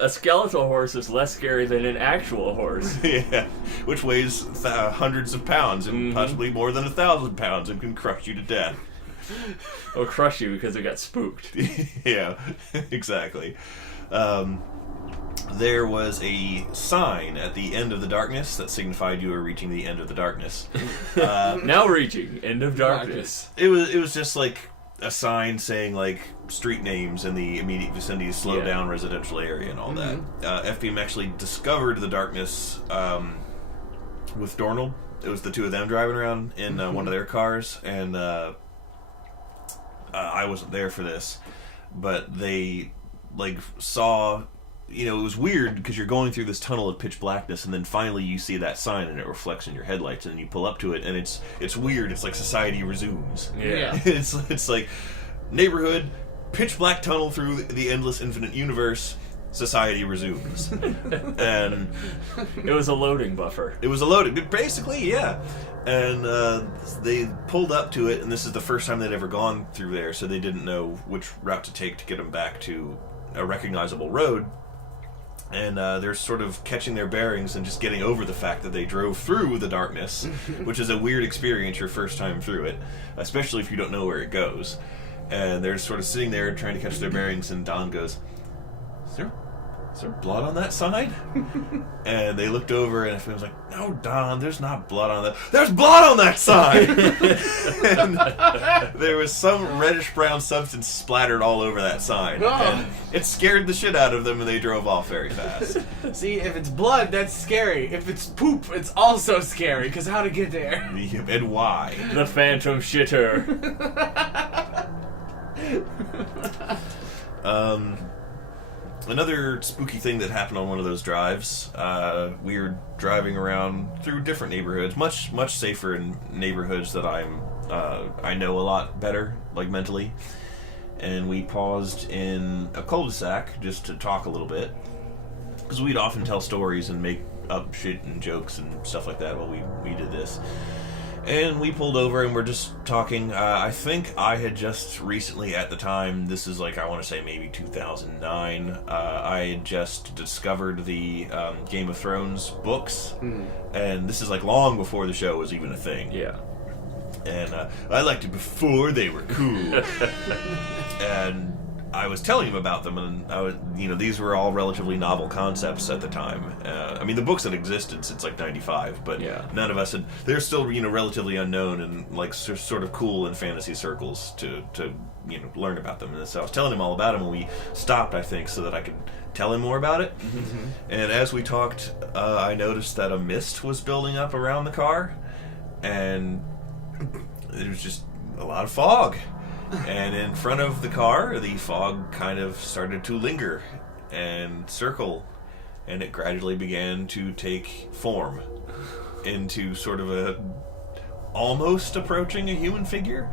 A skeletal horse is less scary than an actual horse. Yeah, which weighs hundreds of pounds and possibly more than 1,000 pounds and can crush you to death. Or crush you because it got spooked. Yeah, exactly. There was a sign at the end of the darkness that signified you were reaching the end of the darkness. Now reaching end of darkness. It was just like a sign saying like street names in the immediate vicinity, slow down residential area and all that. FBM actually discovered the darkness with Dornold. It was the two of them driving around in one of their cars, and I wasn't there for this, but they like saw. You know, it was weird because you're going through this tunnel of pitch blackness, and then finally you see that sign, and it reflects in your headlights, and you pull up to it, and it's weird. It's like society resumes. Yeah. It's like neighborhood, pitch black tunnel through the endless infinite universe. Society resumes, and it was a loading buffer. It was a loading, basically, yeah. And they pulled up to it, and this is the first time they'd ever gone through there, so they didn't know which route to take to get them back to a recognizable road. And they're sort of catching their bearings and just getting over the fact that they drove through the darkness, which is a weird experience your first time through it, especially if you don't know where it goes. And they're sort of sitting there trying to catch their bearings, and Don goes, Is there blood on that sign? And they looked over, and everyone was like, no, Don, there's not blood on that. There's blood on that sign! And there was some reddish-brown substance splattered all over that sign. And it scared the shit out of them, and they drove off very fast. See, if it's blood, that's scary. If it's poop, it's also scary, because how to get there? And why? The phantom shitter. Another spooky thing that happened on one of those drives, we were driving around through different neighborhoods, much safer in neighborhoods that I know a lot better, like mentally, and we paused in a cul-de-sac just to talk a little bit, because we'd often tell stories and make up shit and jokes and stuff like that while we did this. And we pulled over and we're just talking. I think I had just recently, at the time, this is like, I want to say maybe 2009, I had just discovered the Game of Thrones books. And this is like long before the show was even a thing. Yeah. And I liked it before they were cool. And I was telling him about them, and these were all relatively novel concepts at the time. I mean, the books had existed since like '95, but none of us had. They're still relatively unknown and like sort of cool in fantasy circles to learn about them. And so I was telling him all about them, and we stopped, I think, so that I could tell him more about it. Mm-hmm. And as we talked, I noticed that a mist was building up around the car, and it was just a lot of fog. And in front of the car, the fog kind of started to linger and circle, and it gradually began to take form into sort of a almost approaching a human figure.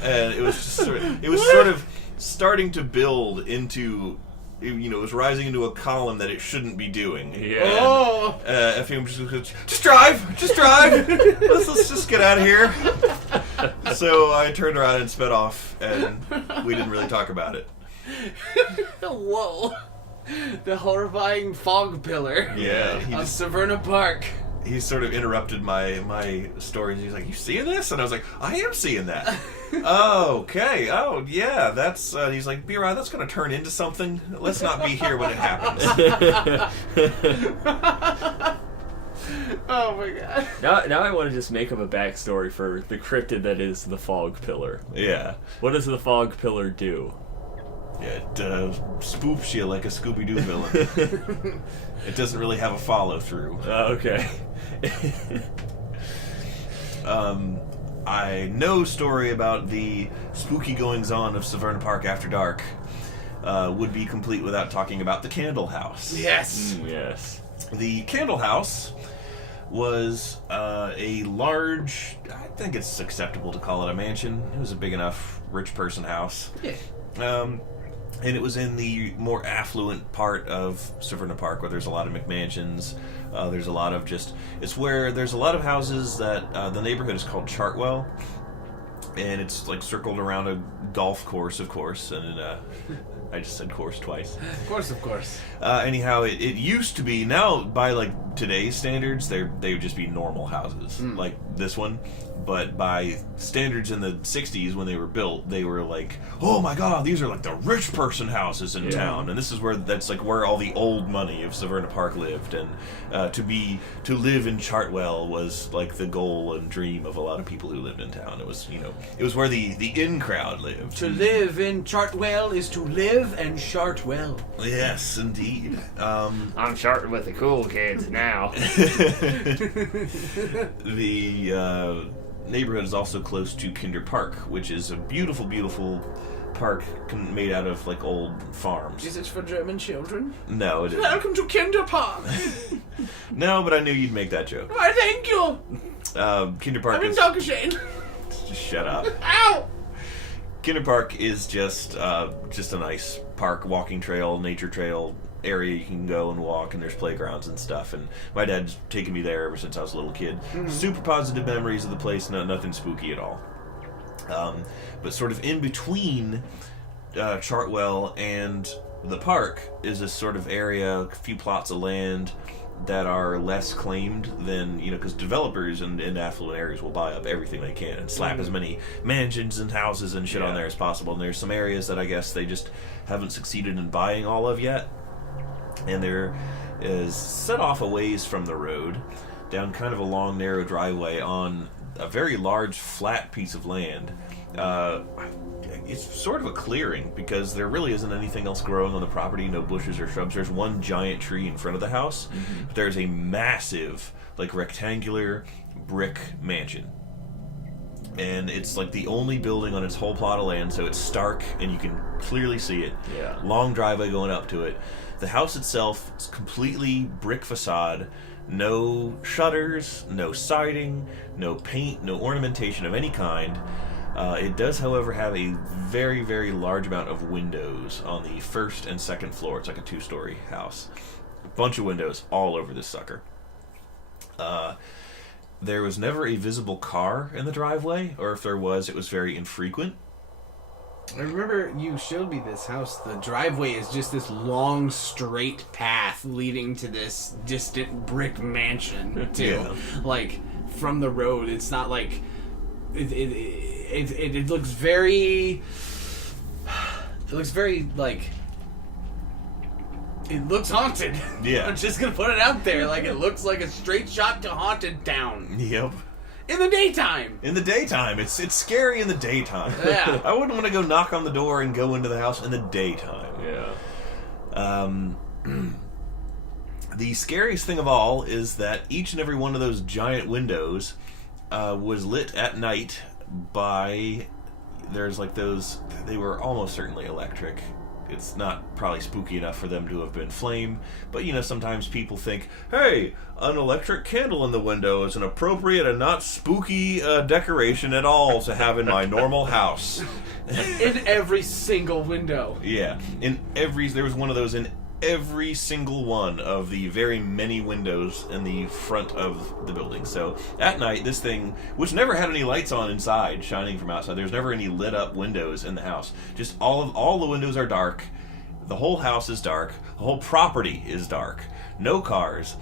And it was just sort of starting to build into, it was rising into a column that it shouldn't be doing. Yeah. FM just drive. Let's just get out of here. So I turned around and sped off, and we didn't really talk about it. Whoa. The horrifying fog pillar of Severna Park. He sort of interrupted my stories. He's like, "You seeing this?" And I was like, "I am seeing that." Oh, okay. Oh, yeah. That's. He's like, "Be right. That's going to turn into something. Let's not be here when it happens." Oh my god. Now I want to just make up a backstory for the cryptid that is the fog pillar. Yeah. What does the fog pillar do? It spoops you like a Scooby-Doo villain. It doesn't really have a follow-through. Okay. I no story about the spooky goings-on of Severna Park after dark would be complete without talking about the Candle House. Yes. Yes. The Candle House was a large, I think it's acceptable to call it a mansion. It was a big enough rich person house. Yeah. And it was in the more affluent part of Severna Park, where there's a lot of McMansions. There's a lot of it's where there's a lot of houses that the neighborhood is called Chartwell. And it's like circled around a golf course, of course. And I just said course twice. Of course. Anyhow, it used to be, now by like today's standards, they would just be normal houses, like this one. But by standards in the 60s when they were built, they were like, oh my god, these are like the rich person houses in town. And this is that's like where all the old money of Severna Park lived. And to live in Chartwell was like the goal and dream of a lot of people who lived in town. It was, it was where the in crowd lived. To live in Chartwell is to live and chart well. Yes, indeed. I'm charting with the cool kids now. The neighborhood is also close to Kinder Park, which is a beautiful, beautiful park made out of like old farms. Is it for German children? No, it isn't. Welcome to Kinder Park. No, but I knew you'd make that joke. Why, thank you. Kinder Park I'm in Donkashane. Just shut up. Ow! Kinder Park is just a nice park, walking trail, nature trail area you can go and walk, and there's playgrounds and stuff. And my dad's taken me there ever since I was a little kid. Mm-hmm. Super positive memories of the place, nothing spooky at all. But sort of in between Chartwell and the park is this sort of area, a few plots of land that are less claimed than, because developers in affluent areas will buy up everything they can and slap as many mansions and houses and shit on there as possible. And there's some areas that I guess they just haven't succeeded in buying all of yet. And there is set off a ways from the road, down kind of a long, narrow driveway on a very large, flat piece of land. It's sort of a clearing because there really isn't anything else growing on the property, no bushes or shrubs. There's one giant tree in front of the house, but there's a massive, like, rectangular brick mansion. And it's like the only building on its whole plot of land, so it's stark and you can clearly see it. Yeah. Long driveway going up to it. The house itself is completely brick facade, no shutters, no siding, no paint, no ornamentation of any kind. It does, however, have a very, very large amount of windows on the first and second floor. It's like a 2-story house. A bunch of windows all over this sucker. There was never a visible car in the driveway, or if there was, it was very infrequent. I remember you showed me this house. The driveway is just this long, straight path leading to this distant brick mansion, too. Yeah. Like, from the road, it's not like it looks very. It looks very like. It looks haunted. Yeah. I'm just gonna put it out there. Like, it looks like a straight shot to Haunted Town. Yep. In the daytime. In the daytime. It's scary in the daytime. Yeah. I wouldn't want to go knock on the door and go into the house in the daytime. Yeah. The scariest thing of all is that each and every one of those giant windows was lit at night by... There's like those... They were almost certainly electric. It's not probably spooky enough for them to have been flame, but sometimes people think, hey, an electric candle in the window is an appropriate and not spooky decoration at all to have in my normal house. In every single window. Yeah, there was one of those in every single one of the very many windows in the front of the building. So at night, this thing, which never had any lights on inside, shining from outside, there's never any lit up windows in the house. Just all the windows are dark. The whole house is dark. The whole property is dark. No cars.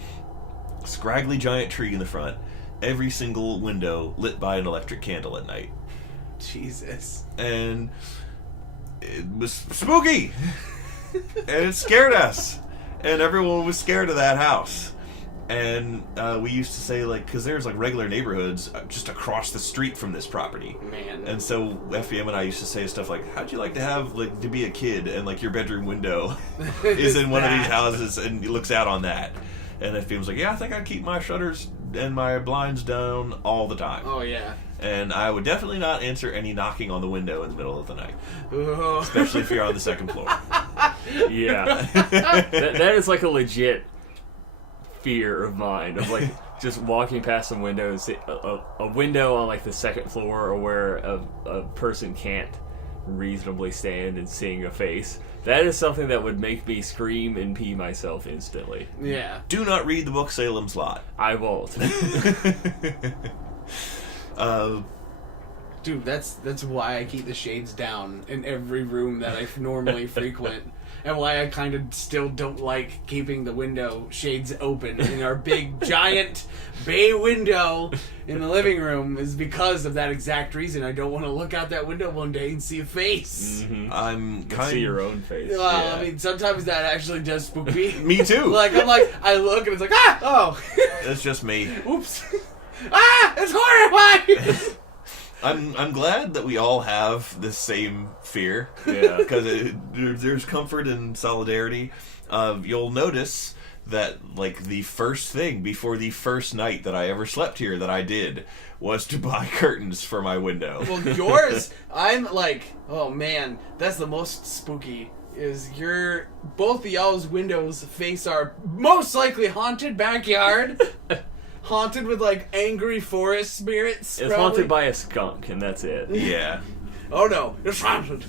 Scraggly giant tree in the front. Every single window lit by an electric candle at night. Jesus. And it was spooky. And it scared us. And everyone was scared of that house. And we used to say, like, because there's like regular neighborhoods just across the street from this property. Man. And so FBM and I used to say stuff like, how'd you like to have, like, to be a kid and, like, your bedroom window is in one of these houses and it looks out on that? And FBM was like, yeah, I think I'd keep my shutters and my blinds down all the time. Oh, yeah. And I would definitely not answer any knocking on the window in the middle of the night. Ooh. Especially if you're on the second floor. Yeah. that is like a legit fear of mine, of like just walking past some windows, a window on like the second floor or where a person can't reasonably stand and seeing a face. That is something that would make me scream and pee myself instantly. Yeah. Do not read the book Salem's Lot. I won't. Dude, that's why I keep the shades down in every room that I normally frequent. And why I kind of still don't like keeping the window shades open in our big, giant bay window in the living room is because of that exact reason. I don't want to look out that window one day and see a face. Mm-hmm. I'm kind see your own face. Well, Yeah. I mean, sometimes that actually does spook me. Me too. Like, I look and it's like, ah! Oh! It's just me. Oops. Ah! It's horrifying! I'm glad that we all have this same fear. Yeah. Because there's comfort and solidarity. You'll notice that, like, the first thing before the first night that I ever slept here that I did was to buy curtains for my window. Well, yours, I'm like, oh man, that's the most spooky. Is both of y'all's windows face our most likely haunted backyard. Haunted with, like, angry forest spirits. It's probably. haunted by a skunk, and that's it. Yeah. Oh no, it's haunted.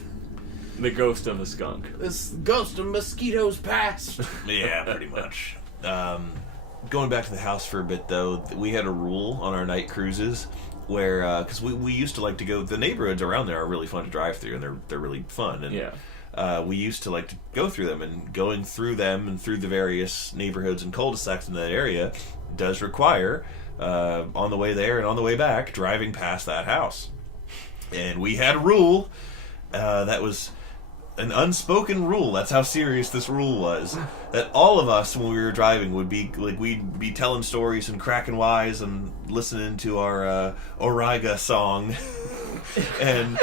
The ghost of a skunk. This ghost of mosquitoes past. Yeah, pretty much. Going back to the house for a bit, though, we had a rule on our night cruises where, because we used to like to go, the neighborhoods around there are really fun to drive through, and they're really fun. And Yeah. we used to like to go through them, and going through them and through the various neighborhoods and cul-de-sacs in that area does require, on the way there and on the way back, driving past that house. And we had a rule that was an unspoken rule. That's how serious this rule was. That all of us, when we were driving, would be like, we'd be telling stories and cracking wise and listening to our Origa song. And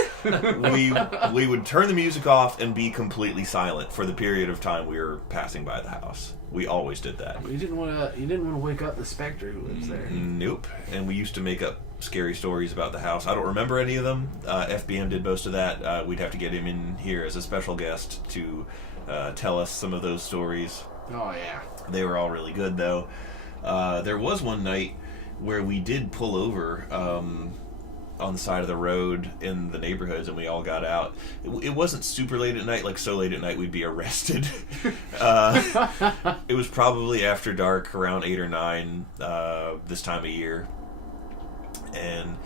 we would turn the music off and be completely silent for the period of time we were passing by the house. We always did that. You didn't want to wake up the specter who lives there. Nope. And we used to make up scary stories about the house. I don't remember any of them. FBM did most of that. We'd have to get him in here as a special guest to tell us some of those stories. Oh yeah. They were all really good, though. There was one night where we did pull over on the side of the road in the neighborhoods, and we all got out. It wasn't super late at night, like so late at night we'd be arrested. It was probably after dark, around 8 or 9 this time of year. And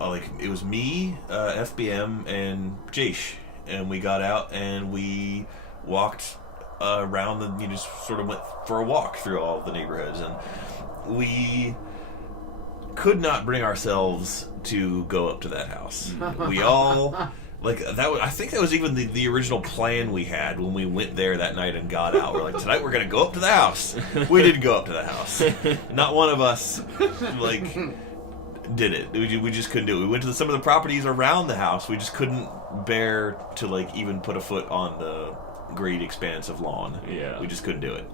like it was me, FBM, and Jace, and we got out and we walked around the, just sort of went for a walk through all of the neighborhoods, and we could not bring ourselves to go up to that house. We all... Like, I think that was even the original plan we had when we went there that night and got out. We're like, tonight we're going to go up to the house. We didn't go up to the house. Not one of us, like, did it. We just couldn't do it. We went to some of the properties around the house. We just couldn't bear to, like, even put a foot on the great expanse of lawn. Yeah. We just couldn't do it.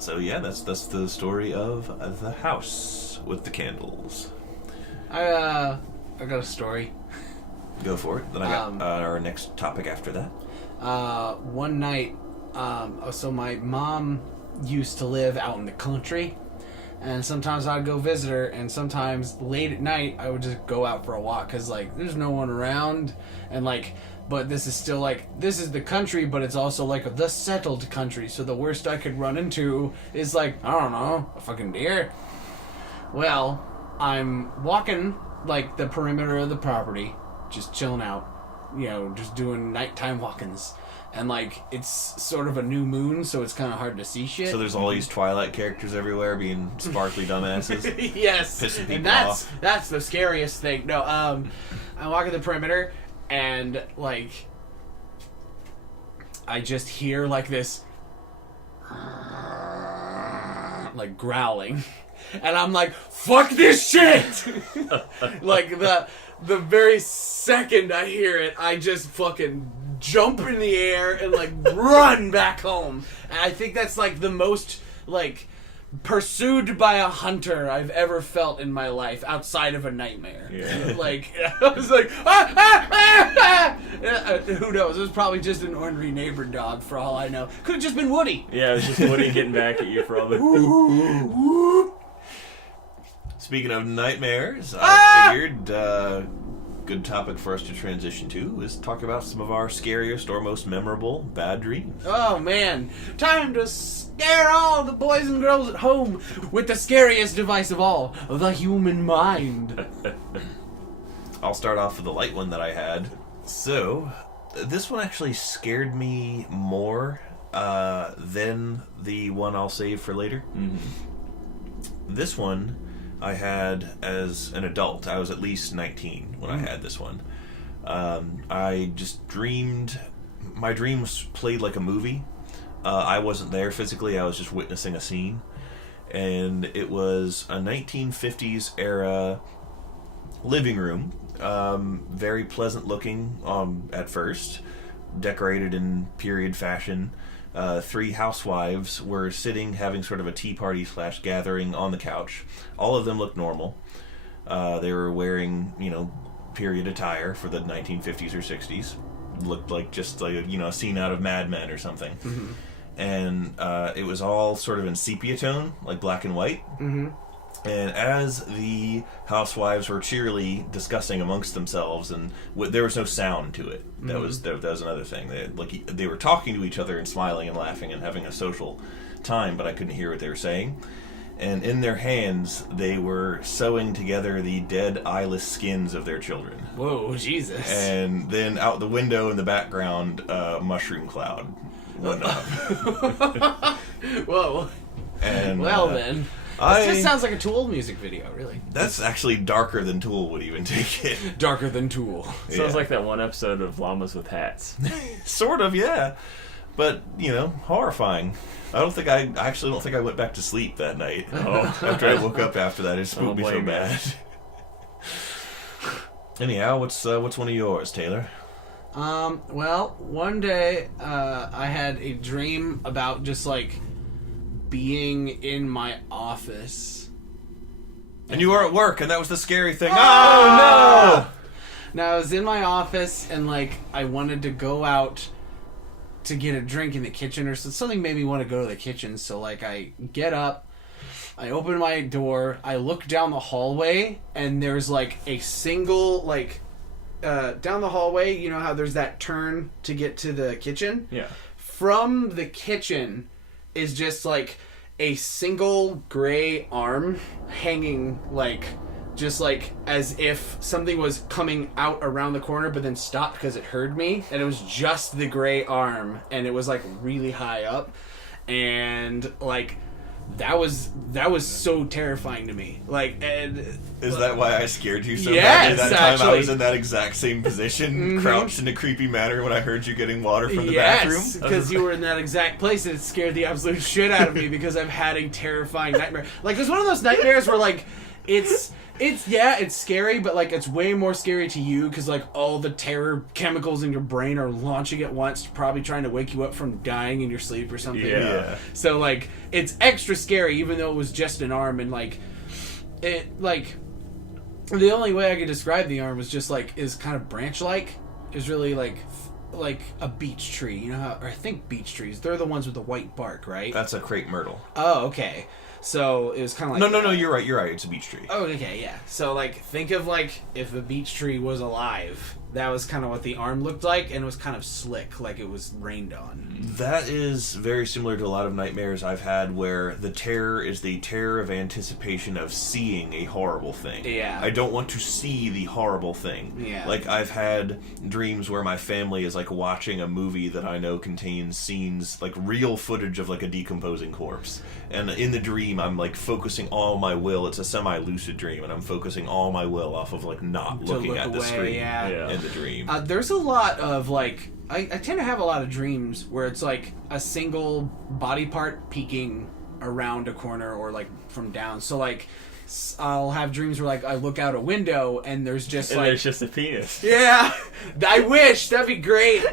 So, yeah, that's the story of the house with the candles. I got a story. Go for it. Then I got our next topic after that. One night, so my mom used to live out in the country, and sometimes I'd go visit her, and sometimes late at night I would just go out for a walk, because, like, there's no one around, and, like, but this is still, like, this is the country, but it's also, like, the settled country, so the worst I could run into is, like, I don't know, a fucking deer. Well, I'm walking, like, the perimeter of the property, just chilling out, you know, just doing nighttime walk-ins. And, like, it's sort of a new moon, so it's kind of hard to see shit. So there's all these Twilight characters everywhere being sparkly dumbasses. Yes. Pissing people and off. That's the scariest thing. No, I walk at the perimeter, and, like, I just hear, like, this, like, growling. And I'm like, fuck this shit! Like, the very second I hear it, I just fucking jump in the air and, like, run back home. And I think that's, like, the most, like, pursued by a hunter I've ever felt in my life outside of a nightmare. Yeah. Like, I was like, ah, ah, ah, ah. Who knows? It was probably just an ornery neighbor dog for all I know. Could have just been Woody. Yeah, it was just Woody getting back at you for all the... Speaking of nightmares, I figured good topic for us to transition to is talk about some of our scariest or most memorable bad dreams. Oh, man. Time to scare all the boys and girls at home with the scariest device of all, the human mind. I'll start off with the light one that I had. So, this one actually scared me more than the one I'll save for later. Mm-hmm. This one I had as an adult. I was at least 19 when I had this one. I just dreamed... My dreams played like a movie. I wasn't there physically. I was just witnessing a scene. And it was a 1950s era living room. Very pleasant looking at first. Decorated in period fashion. 3 housewives were sitting, having sort of a tea party / gathering on the couch. All of them looked normal. They were wearing, period attire for the 1950s or 60s. Looked like just like, a scene out of Mad Men or something. Mm-hmm. And it was all sort of in sepia tone, like black and white. Mm-hmm. And as the housewives were cheerily discussing amongst themselves, and there was no sound to it. That was another thing. They were talking to each other and smiling and laughing and having a social time, but I couldn't hear what they were saying. And in their hands, they were sewing together the dead, eyeless skins of their children. Whoa, Jesus. And then out the window in the background, mushroom cloud went up. Whoa. And, well, then. This sounds like a Tool music video, really. That's actually darker than Tool would even take it. Darker than Tool. Sounds like that one episode of Llamas with Hats. Sort of, yeah. But, horrifying. I actually don't think I went back to sleep that night. After I woke up after that, it spooked me so bad. Anyhow, what's one of yours, Taylor? Well, one day, I had a dream about just, like, being in my office. And you were at work, and that was the scary thing. Oh, no! Now, I was in my office, and, like, I wanted to go out to get a drink in the kitchen, or something made me want to go to the kitchen. So, like, I get up, I open my door, I look down the hallway, and there's, like, a single, like, down the hallway, you know how there's that turn to get to the kitchen? Yeah. From the kitchen is just, like, a single gray arm hanging, like, just, like, as if something was coming out around the corner but then stopped because it heard me, and it was just the gray arm, and it was, like, really high up, and, like, that was so terrifying to me. Like, and is that why I scared you so yes, badly? That time actually. I was in that exact same position, crouched in a creepy manner when I heard you getting water from the bathroom. Yes, because you were in that exact place, and it scared the absolute shit out of me because I've had a terrifying nightmare. Like, there's one of those nightmares where, like, it's scary, but, like, it's way more scary to you because, like, all the terror chemicals in your brain are launching at once, probably trying to wake you up from dying in your sleep or something. Yeah. So, like, it's extra scary, even though it was just an arm, and, like, it, like, the only way I could describe the arm was just, like, is kind of branch-like. Is really, like a beech tree. You know how, or I think beech trees, they're the ones with the white bark, right? That's a crepe myrtle. Oh, okay. So it was kind of like... No, you're right, it's a beech tree. Oh, okay, yeah. So, like, think of, like, if a beech tree was alive. That was kind of what the arm looked like, and it was kind of slick, like it was rained on. That is very similar to a lot of nightmares I've had where the terror is the terror of anticipation of seeing a horrible thing. Yeah. I don't want to see the horrible thing. Yeah. Like, I've had dreams where my family is, like, watching a movie that I know contains scenes, like, real footage of, like, a decomposing corpse. And in the dream, I'm, like, focusing all my will. It's a semi-lucid dream, and I'm focusing all my will off of, like, not looking at the screen in the dream. There's a lot of, like... I tend to have a lot of dreams where it's, like, a single body part peeking around a corner or, like, from down. So, like, I'll have dreams where, like, I look out a window and there's just, and like... there's just a penis. Yeah! I wish! That'd be great!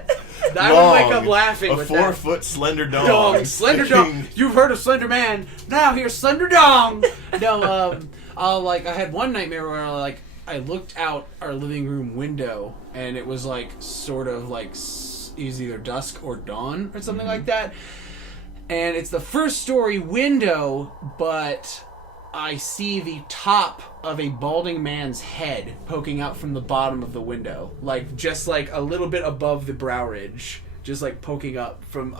I would wake up laughing with that. A 4-foot slender dong. Slender dong! You've heard of Slender Man! Now here's Slender Dong! No, I had one nightmare where, like, I looked out our living room window and it was, like, sort of, like, it was either dusk or dawn or something like that. And it's the first story window, but I see the top of a balding man's head poking out from the bottom of the window. Like, just, like, a little bit above the brow ridge. Just, like, poking up from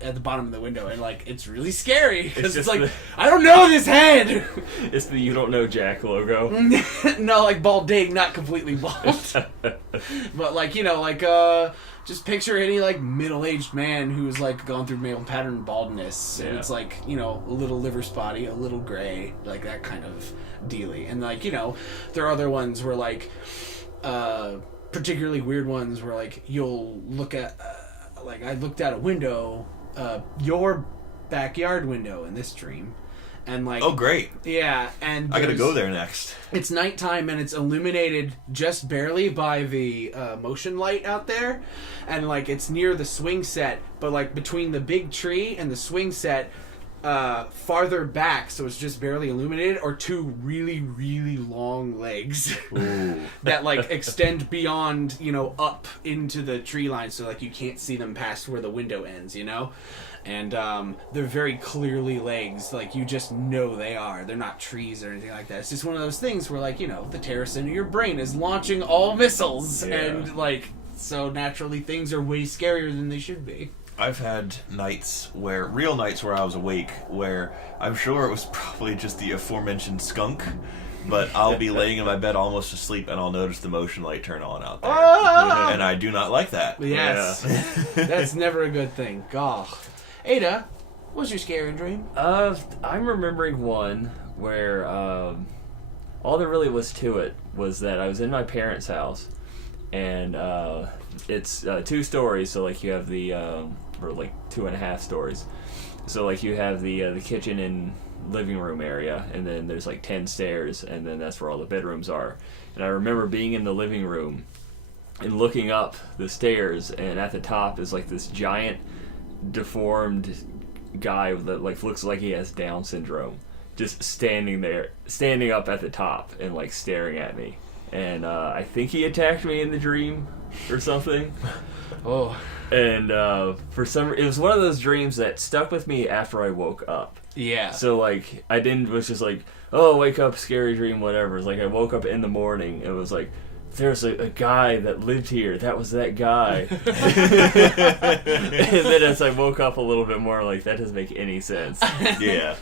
at the bottom of the window. And, like, it's really scary. Because it's like, I don't know this head! It's the You Don't Know Jack logo. No, like, balding, not completely bald. But, like, you know, like, just picture any, like, middle-aged man who's, like, gone through male pattern baldness. And it's, like, you know, a little liver spotty, a little gray, like, that kind of dealy. And, like, you know, there are other ones where, like, particularly weird ones where, like, you'll look at, like, I looked out a window, your backyard window in this dream. And, like, oh, great. Yeah, and I gotta go there next. It's nighttime and it's illuminated just barely by the motion light out there, and, like, it's near the swing set, but, like, between the big tree and the swing set, farther back, so it's just barely illuminated, are two really, really long legs that, like, extend beyond, you know, up into the tree line, so, like, you can't see them past where the window ends, you know? And they're very clearly legs. Like, you just know they are. They're not trees or anything like that. It's just one of those things where, like, you know, the terror center of your brain is launching all missiles. Yeah. And, like, so naturally things are way scarier than they should be. I've had real nights where I was awake, where I'm sure it was probably just the aforementioned skunk, but I'll be laying in my bed almost asleep and I'll notice the motion light turn on out there. Ah! And I do not like that. Yes. Yeah. That's never a good thing. Gosh. Ada, what's your scary dream? I'm remembering one where all there really was to it was that I was in my parents' house, and it's 2 stories, so, like, you have the or, like, 2.5 stories. So, like, you have the kitchen and living room area, and then there's, like, 10 stairs, and then that's where all the bedrooms are. And I remember being in the living room and looking up the stairs, and at the top is, like, this giant deformed guy that, like, looks like he has Down syndrome, just standing up at the top and, like, staring at me. And I think he attacked me in the dream or something. Oh. And it was one of those dreams that stuck with me after I woke up. Yeah. So, like, was just like, oh, wake up, scary dream, whatever. It's like I woke up in the morning. It was like, there's a guy that lived here. That was that guy. And then as I woke up a little bit more, like, that doesn't make any sense. Yeah.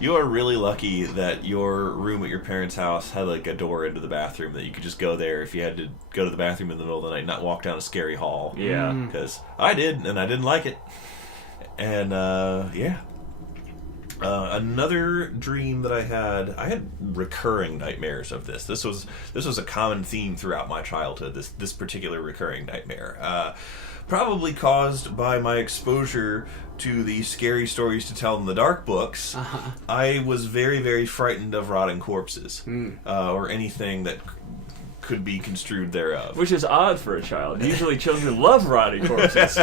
You are really lucky that your room at your parents' house had, like, a door into the bathroom that you could just go there if you had to go to the bathroom in the middle of the night and not walk down a scary hall. Yeah. Because I did, and I didn't like it. And another dream that I had recurring nightmares of this. This was a common theme throughout my childhood. This particular recurring nightmare, probably caused by my exposure to the scary stories to tell in the dark books. I was very, very frightened of rotting corpses, or anything that could be construed thereof. Which is odd for a child. Usually children love rotting corpses.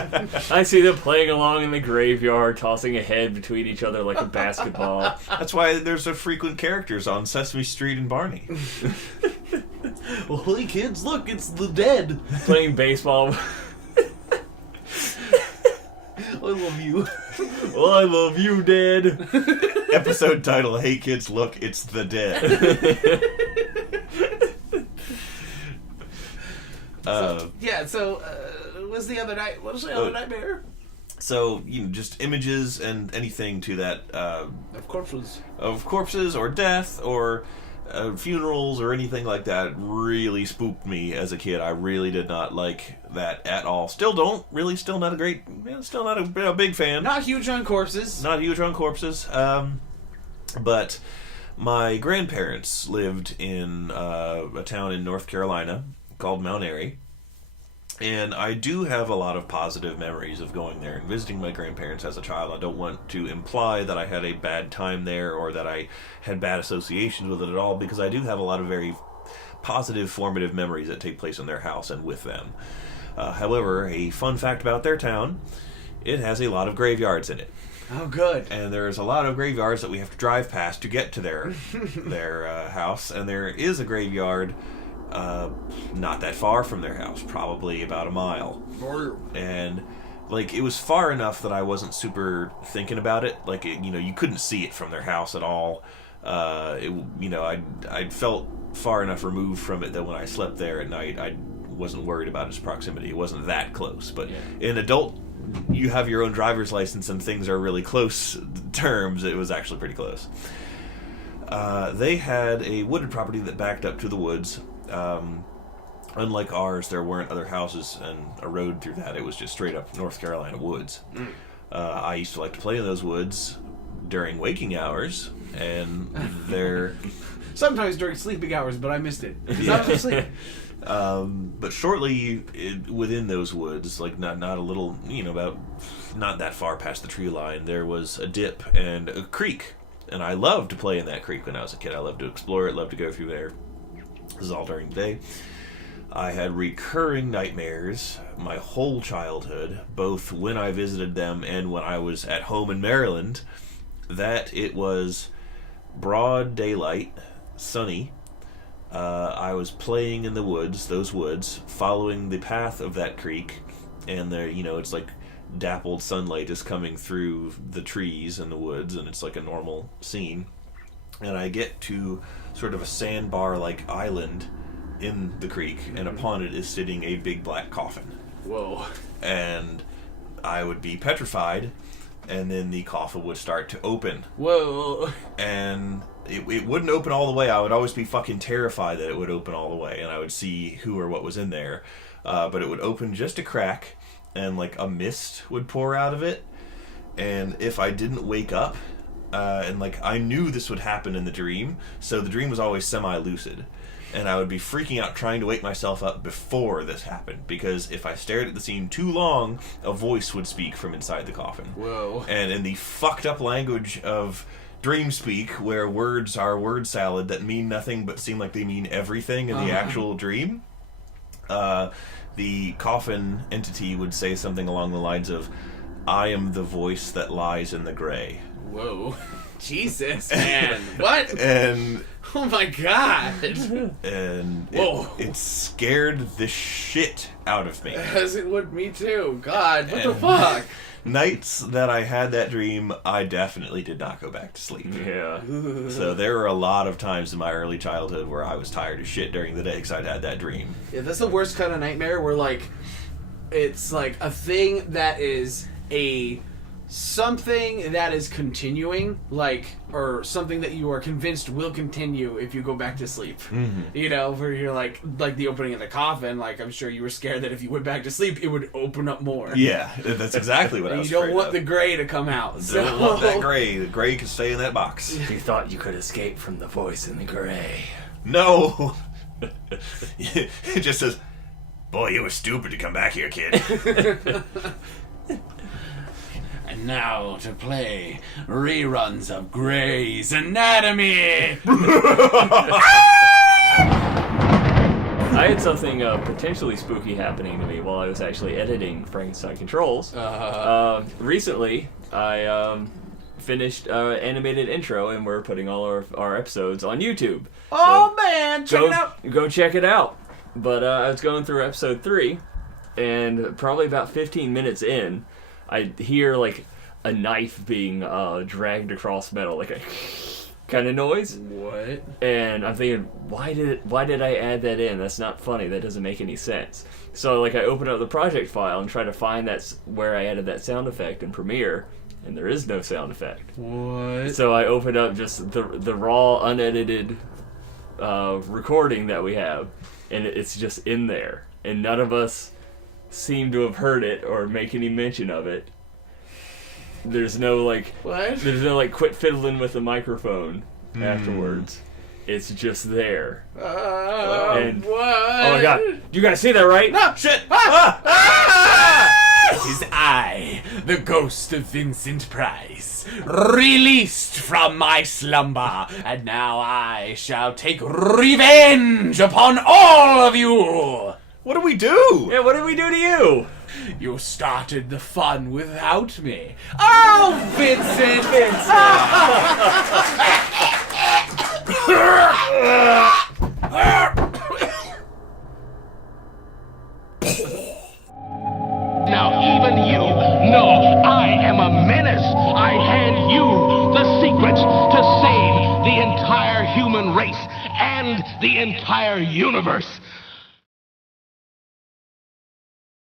I see them playing along in the graveyard, tossing a head between each other like a basketball. That's why there's a frequent characters on Sesame Street and Barney. Well, hey kids, look, it's the dead. Playing baseball. I love you. Well, I love you, Dad. Episode title, Hey Kids, Look, It's the Dead. What's the other night? What was the other nightmare? So, just images and anything to that... Of corpses. Of corpses or death or funerals or anything like that really spooked me as a kid. I really did not like that at all. Still don't. Really, still not a big fan. Not huge on corpses. Not huge on corpses. But my grandparents lived in a town in North Carolina called Mount Airy. And I do have a lot of positive memories of going there and visiting my grandparents as a child. I don't want to imply that I had a bad time there or that I had bad associations with it at all, because I do have a lot of very positive, formative memories that take place in their house and with them. However, a fun fact about their town, it has a lot of graveyards in it. Oh, good. And there's a lot of graveyards that we have to drive past to get to their house. And there is a graveyard not that far from their house, probably about a mile. And it was far enough that I wasn't super thinking about it. You couldn't see it from their house at all. I felt far enough removed from it that when I slept there at night, I wasn't worried about its proximity. It wasn't that close. But in adult, you have your own driver's license and things are really close terms. It was actually pretty close. They had a wooded property that backed up to the woods. Unlike ours, there weren't other houses and a road through that. It was just straight up North Carolina woods. I used to like to play in those woods during waking hours, and there... Sometimes during sleeping hours, but I missed it. Because I was asleep. But shortly within those woods, not a little, about not that far past the tree line, there was a dip and a creek. And I loved to play in that creek when I was a kid. I loved to explore it, loved to go through there. This is all during the day. I had recurring nightmares my whole childhood, both when I visited them and when I was at home in Maryland, that it was broad daylight, sunny. I was playing in the woods, those woods, following the path of that creek, and there, it's like dappled sunlight is coming through the trees in the woods, and it's like a normal scene. And I get to sort of a sandbar-like island in the creek, and upon it is sitting a big black coffin. Whoa. And I would be petrified, and then the coffin would start to open. Whoa. And it wouldn't open all the way. I would always be fucking terrified that it would open all the way, and I would see who or what was in there. But it would open just a crack, and a mist would pour out of it. And if I didn't wake up, and I knew this would happen in the dream, so the dream was always semi-lucid. And I would be freaking out trying to wake myself up before this happened, because if I stared at the scene too long, a voice would speak from inside the coffin. Whoa. And in the fucked up language of dream speak, where words are word salad that mean nothing but seem like they mean everything in the actual dream, the coffin entity would say something along the lines of, "I am the voice that lies in the gray." Whoa. Jesus, man. What? And... Oh my god. And whoa. It scared the shit out of me. As it would me too. God, what the fuck? Nights that I had that dream, I definitely did not go back to sleep. Yeah. So there were a lot of times in my early childhood where I was tired as shit during the day because I'd had that dream. Yeah, that's the worst kind of nightmare where, it's a thing that is a something that is continuing, like, or something that you are convinced will continue if you go back to sleep. You know, where you're like the opening of the coffin, like, I'm sure you were scared that if you went back to sleep, it would open up more. Yeah, that's exactly what I was You don't afraid want of. the gray to come out. You don't want that gray. The gray can stay in that box. You thought you could escape from the voice in the gray. No! It just says, boy, you were stupid to come back here, kid. And now to play reruns of Grey's Anatomy. I had something potentially spooky happening to me while I was actually editing Frankenstein Controls. Recently, I finished animated intro, and we're putting all our episodes on YouTube. Oh man, check it out. Go check it out. But I was going through episode 3, and probably about 15 minutes in, I hear like a knife being dragged across metal, like a kind of noise. What? And I'm thinking, why did I add that in? That's not funny. That doesn't make any sense. So like I open up the project file and try to find that's where I added that sound effect in Premiere, and there is no sound effect. What? So I opened up just the raw, unedited recording that we have, and it's just in there. And none of us seem to have heard it or make any mention of it. There's no like, What? There's no like, quit fiddling with the microphone afterwards. It's just there. And- what? Oh my god! Do you guys see that, right? No, shit! It is I, the ghost of Vincent Price, released from my slumber, and now I shall take revenge upon all of you! What do we do? Yeah, what did we do to you? You started the fun without me. Oh, Vincent! Now even you know I am a menace. I hand you the secrets to save the entire human race and the entire universe.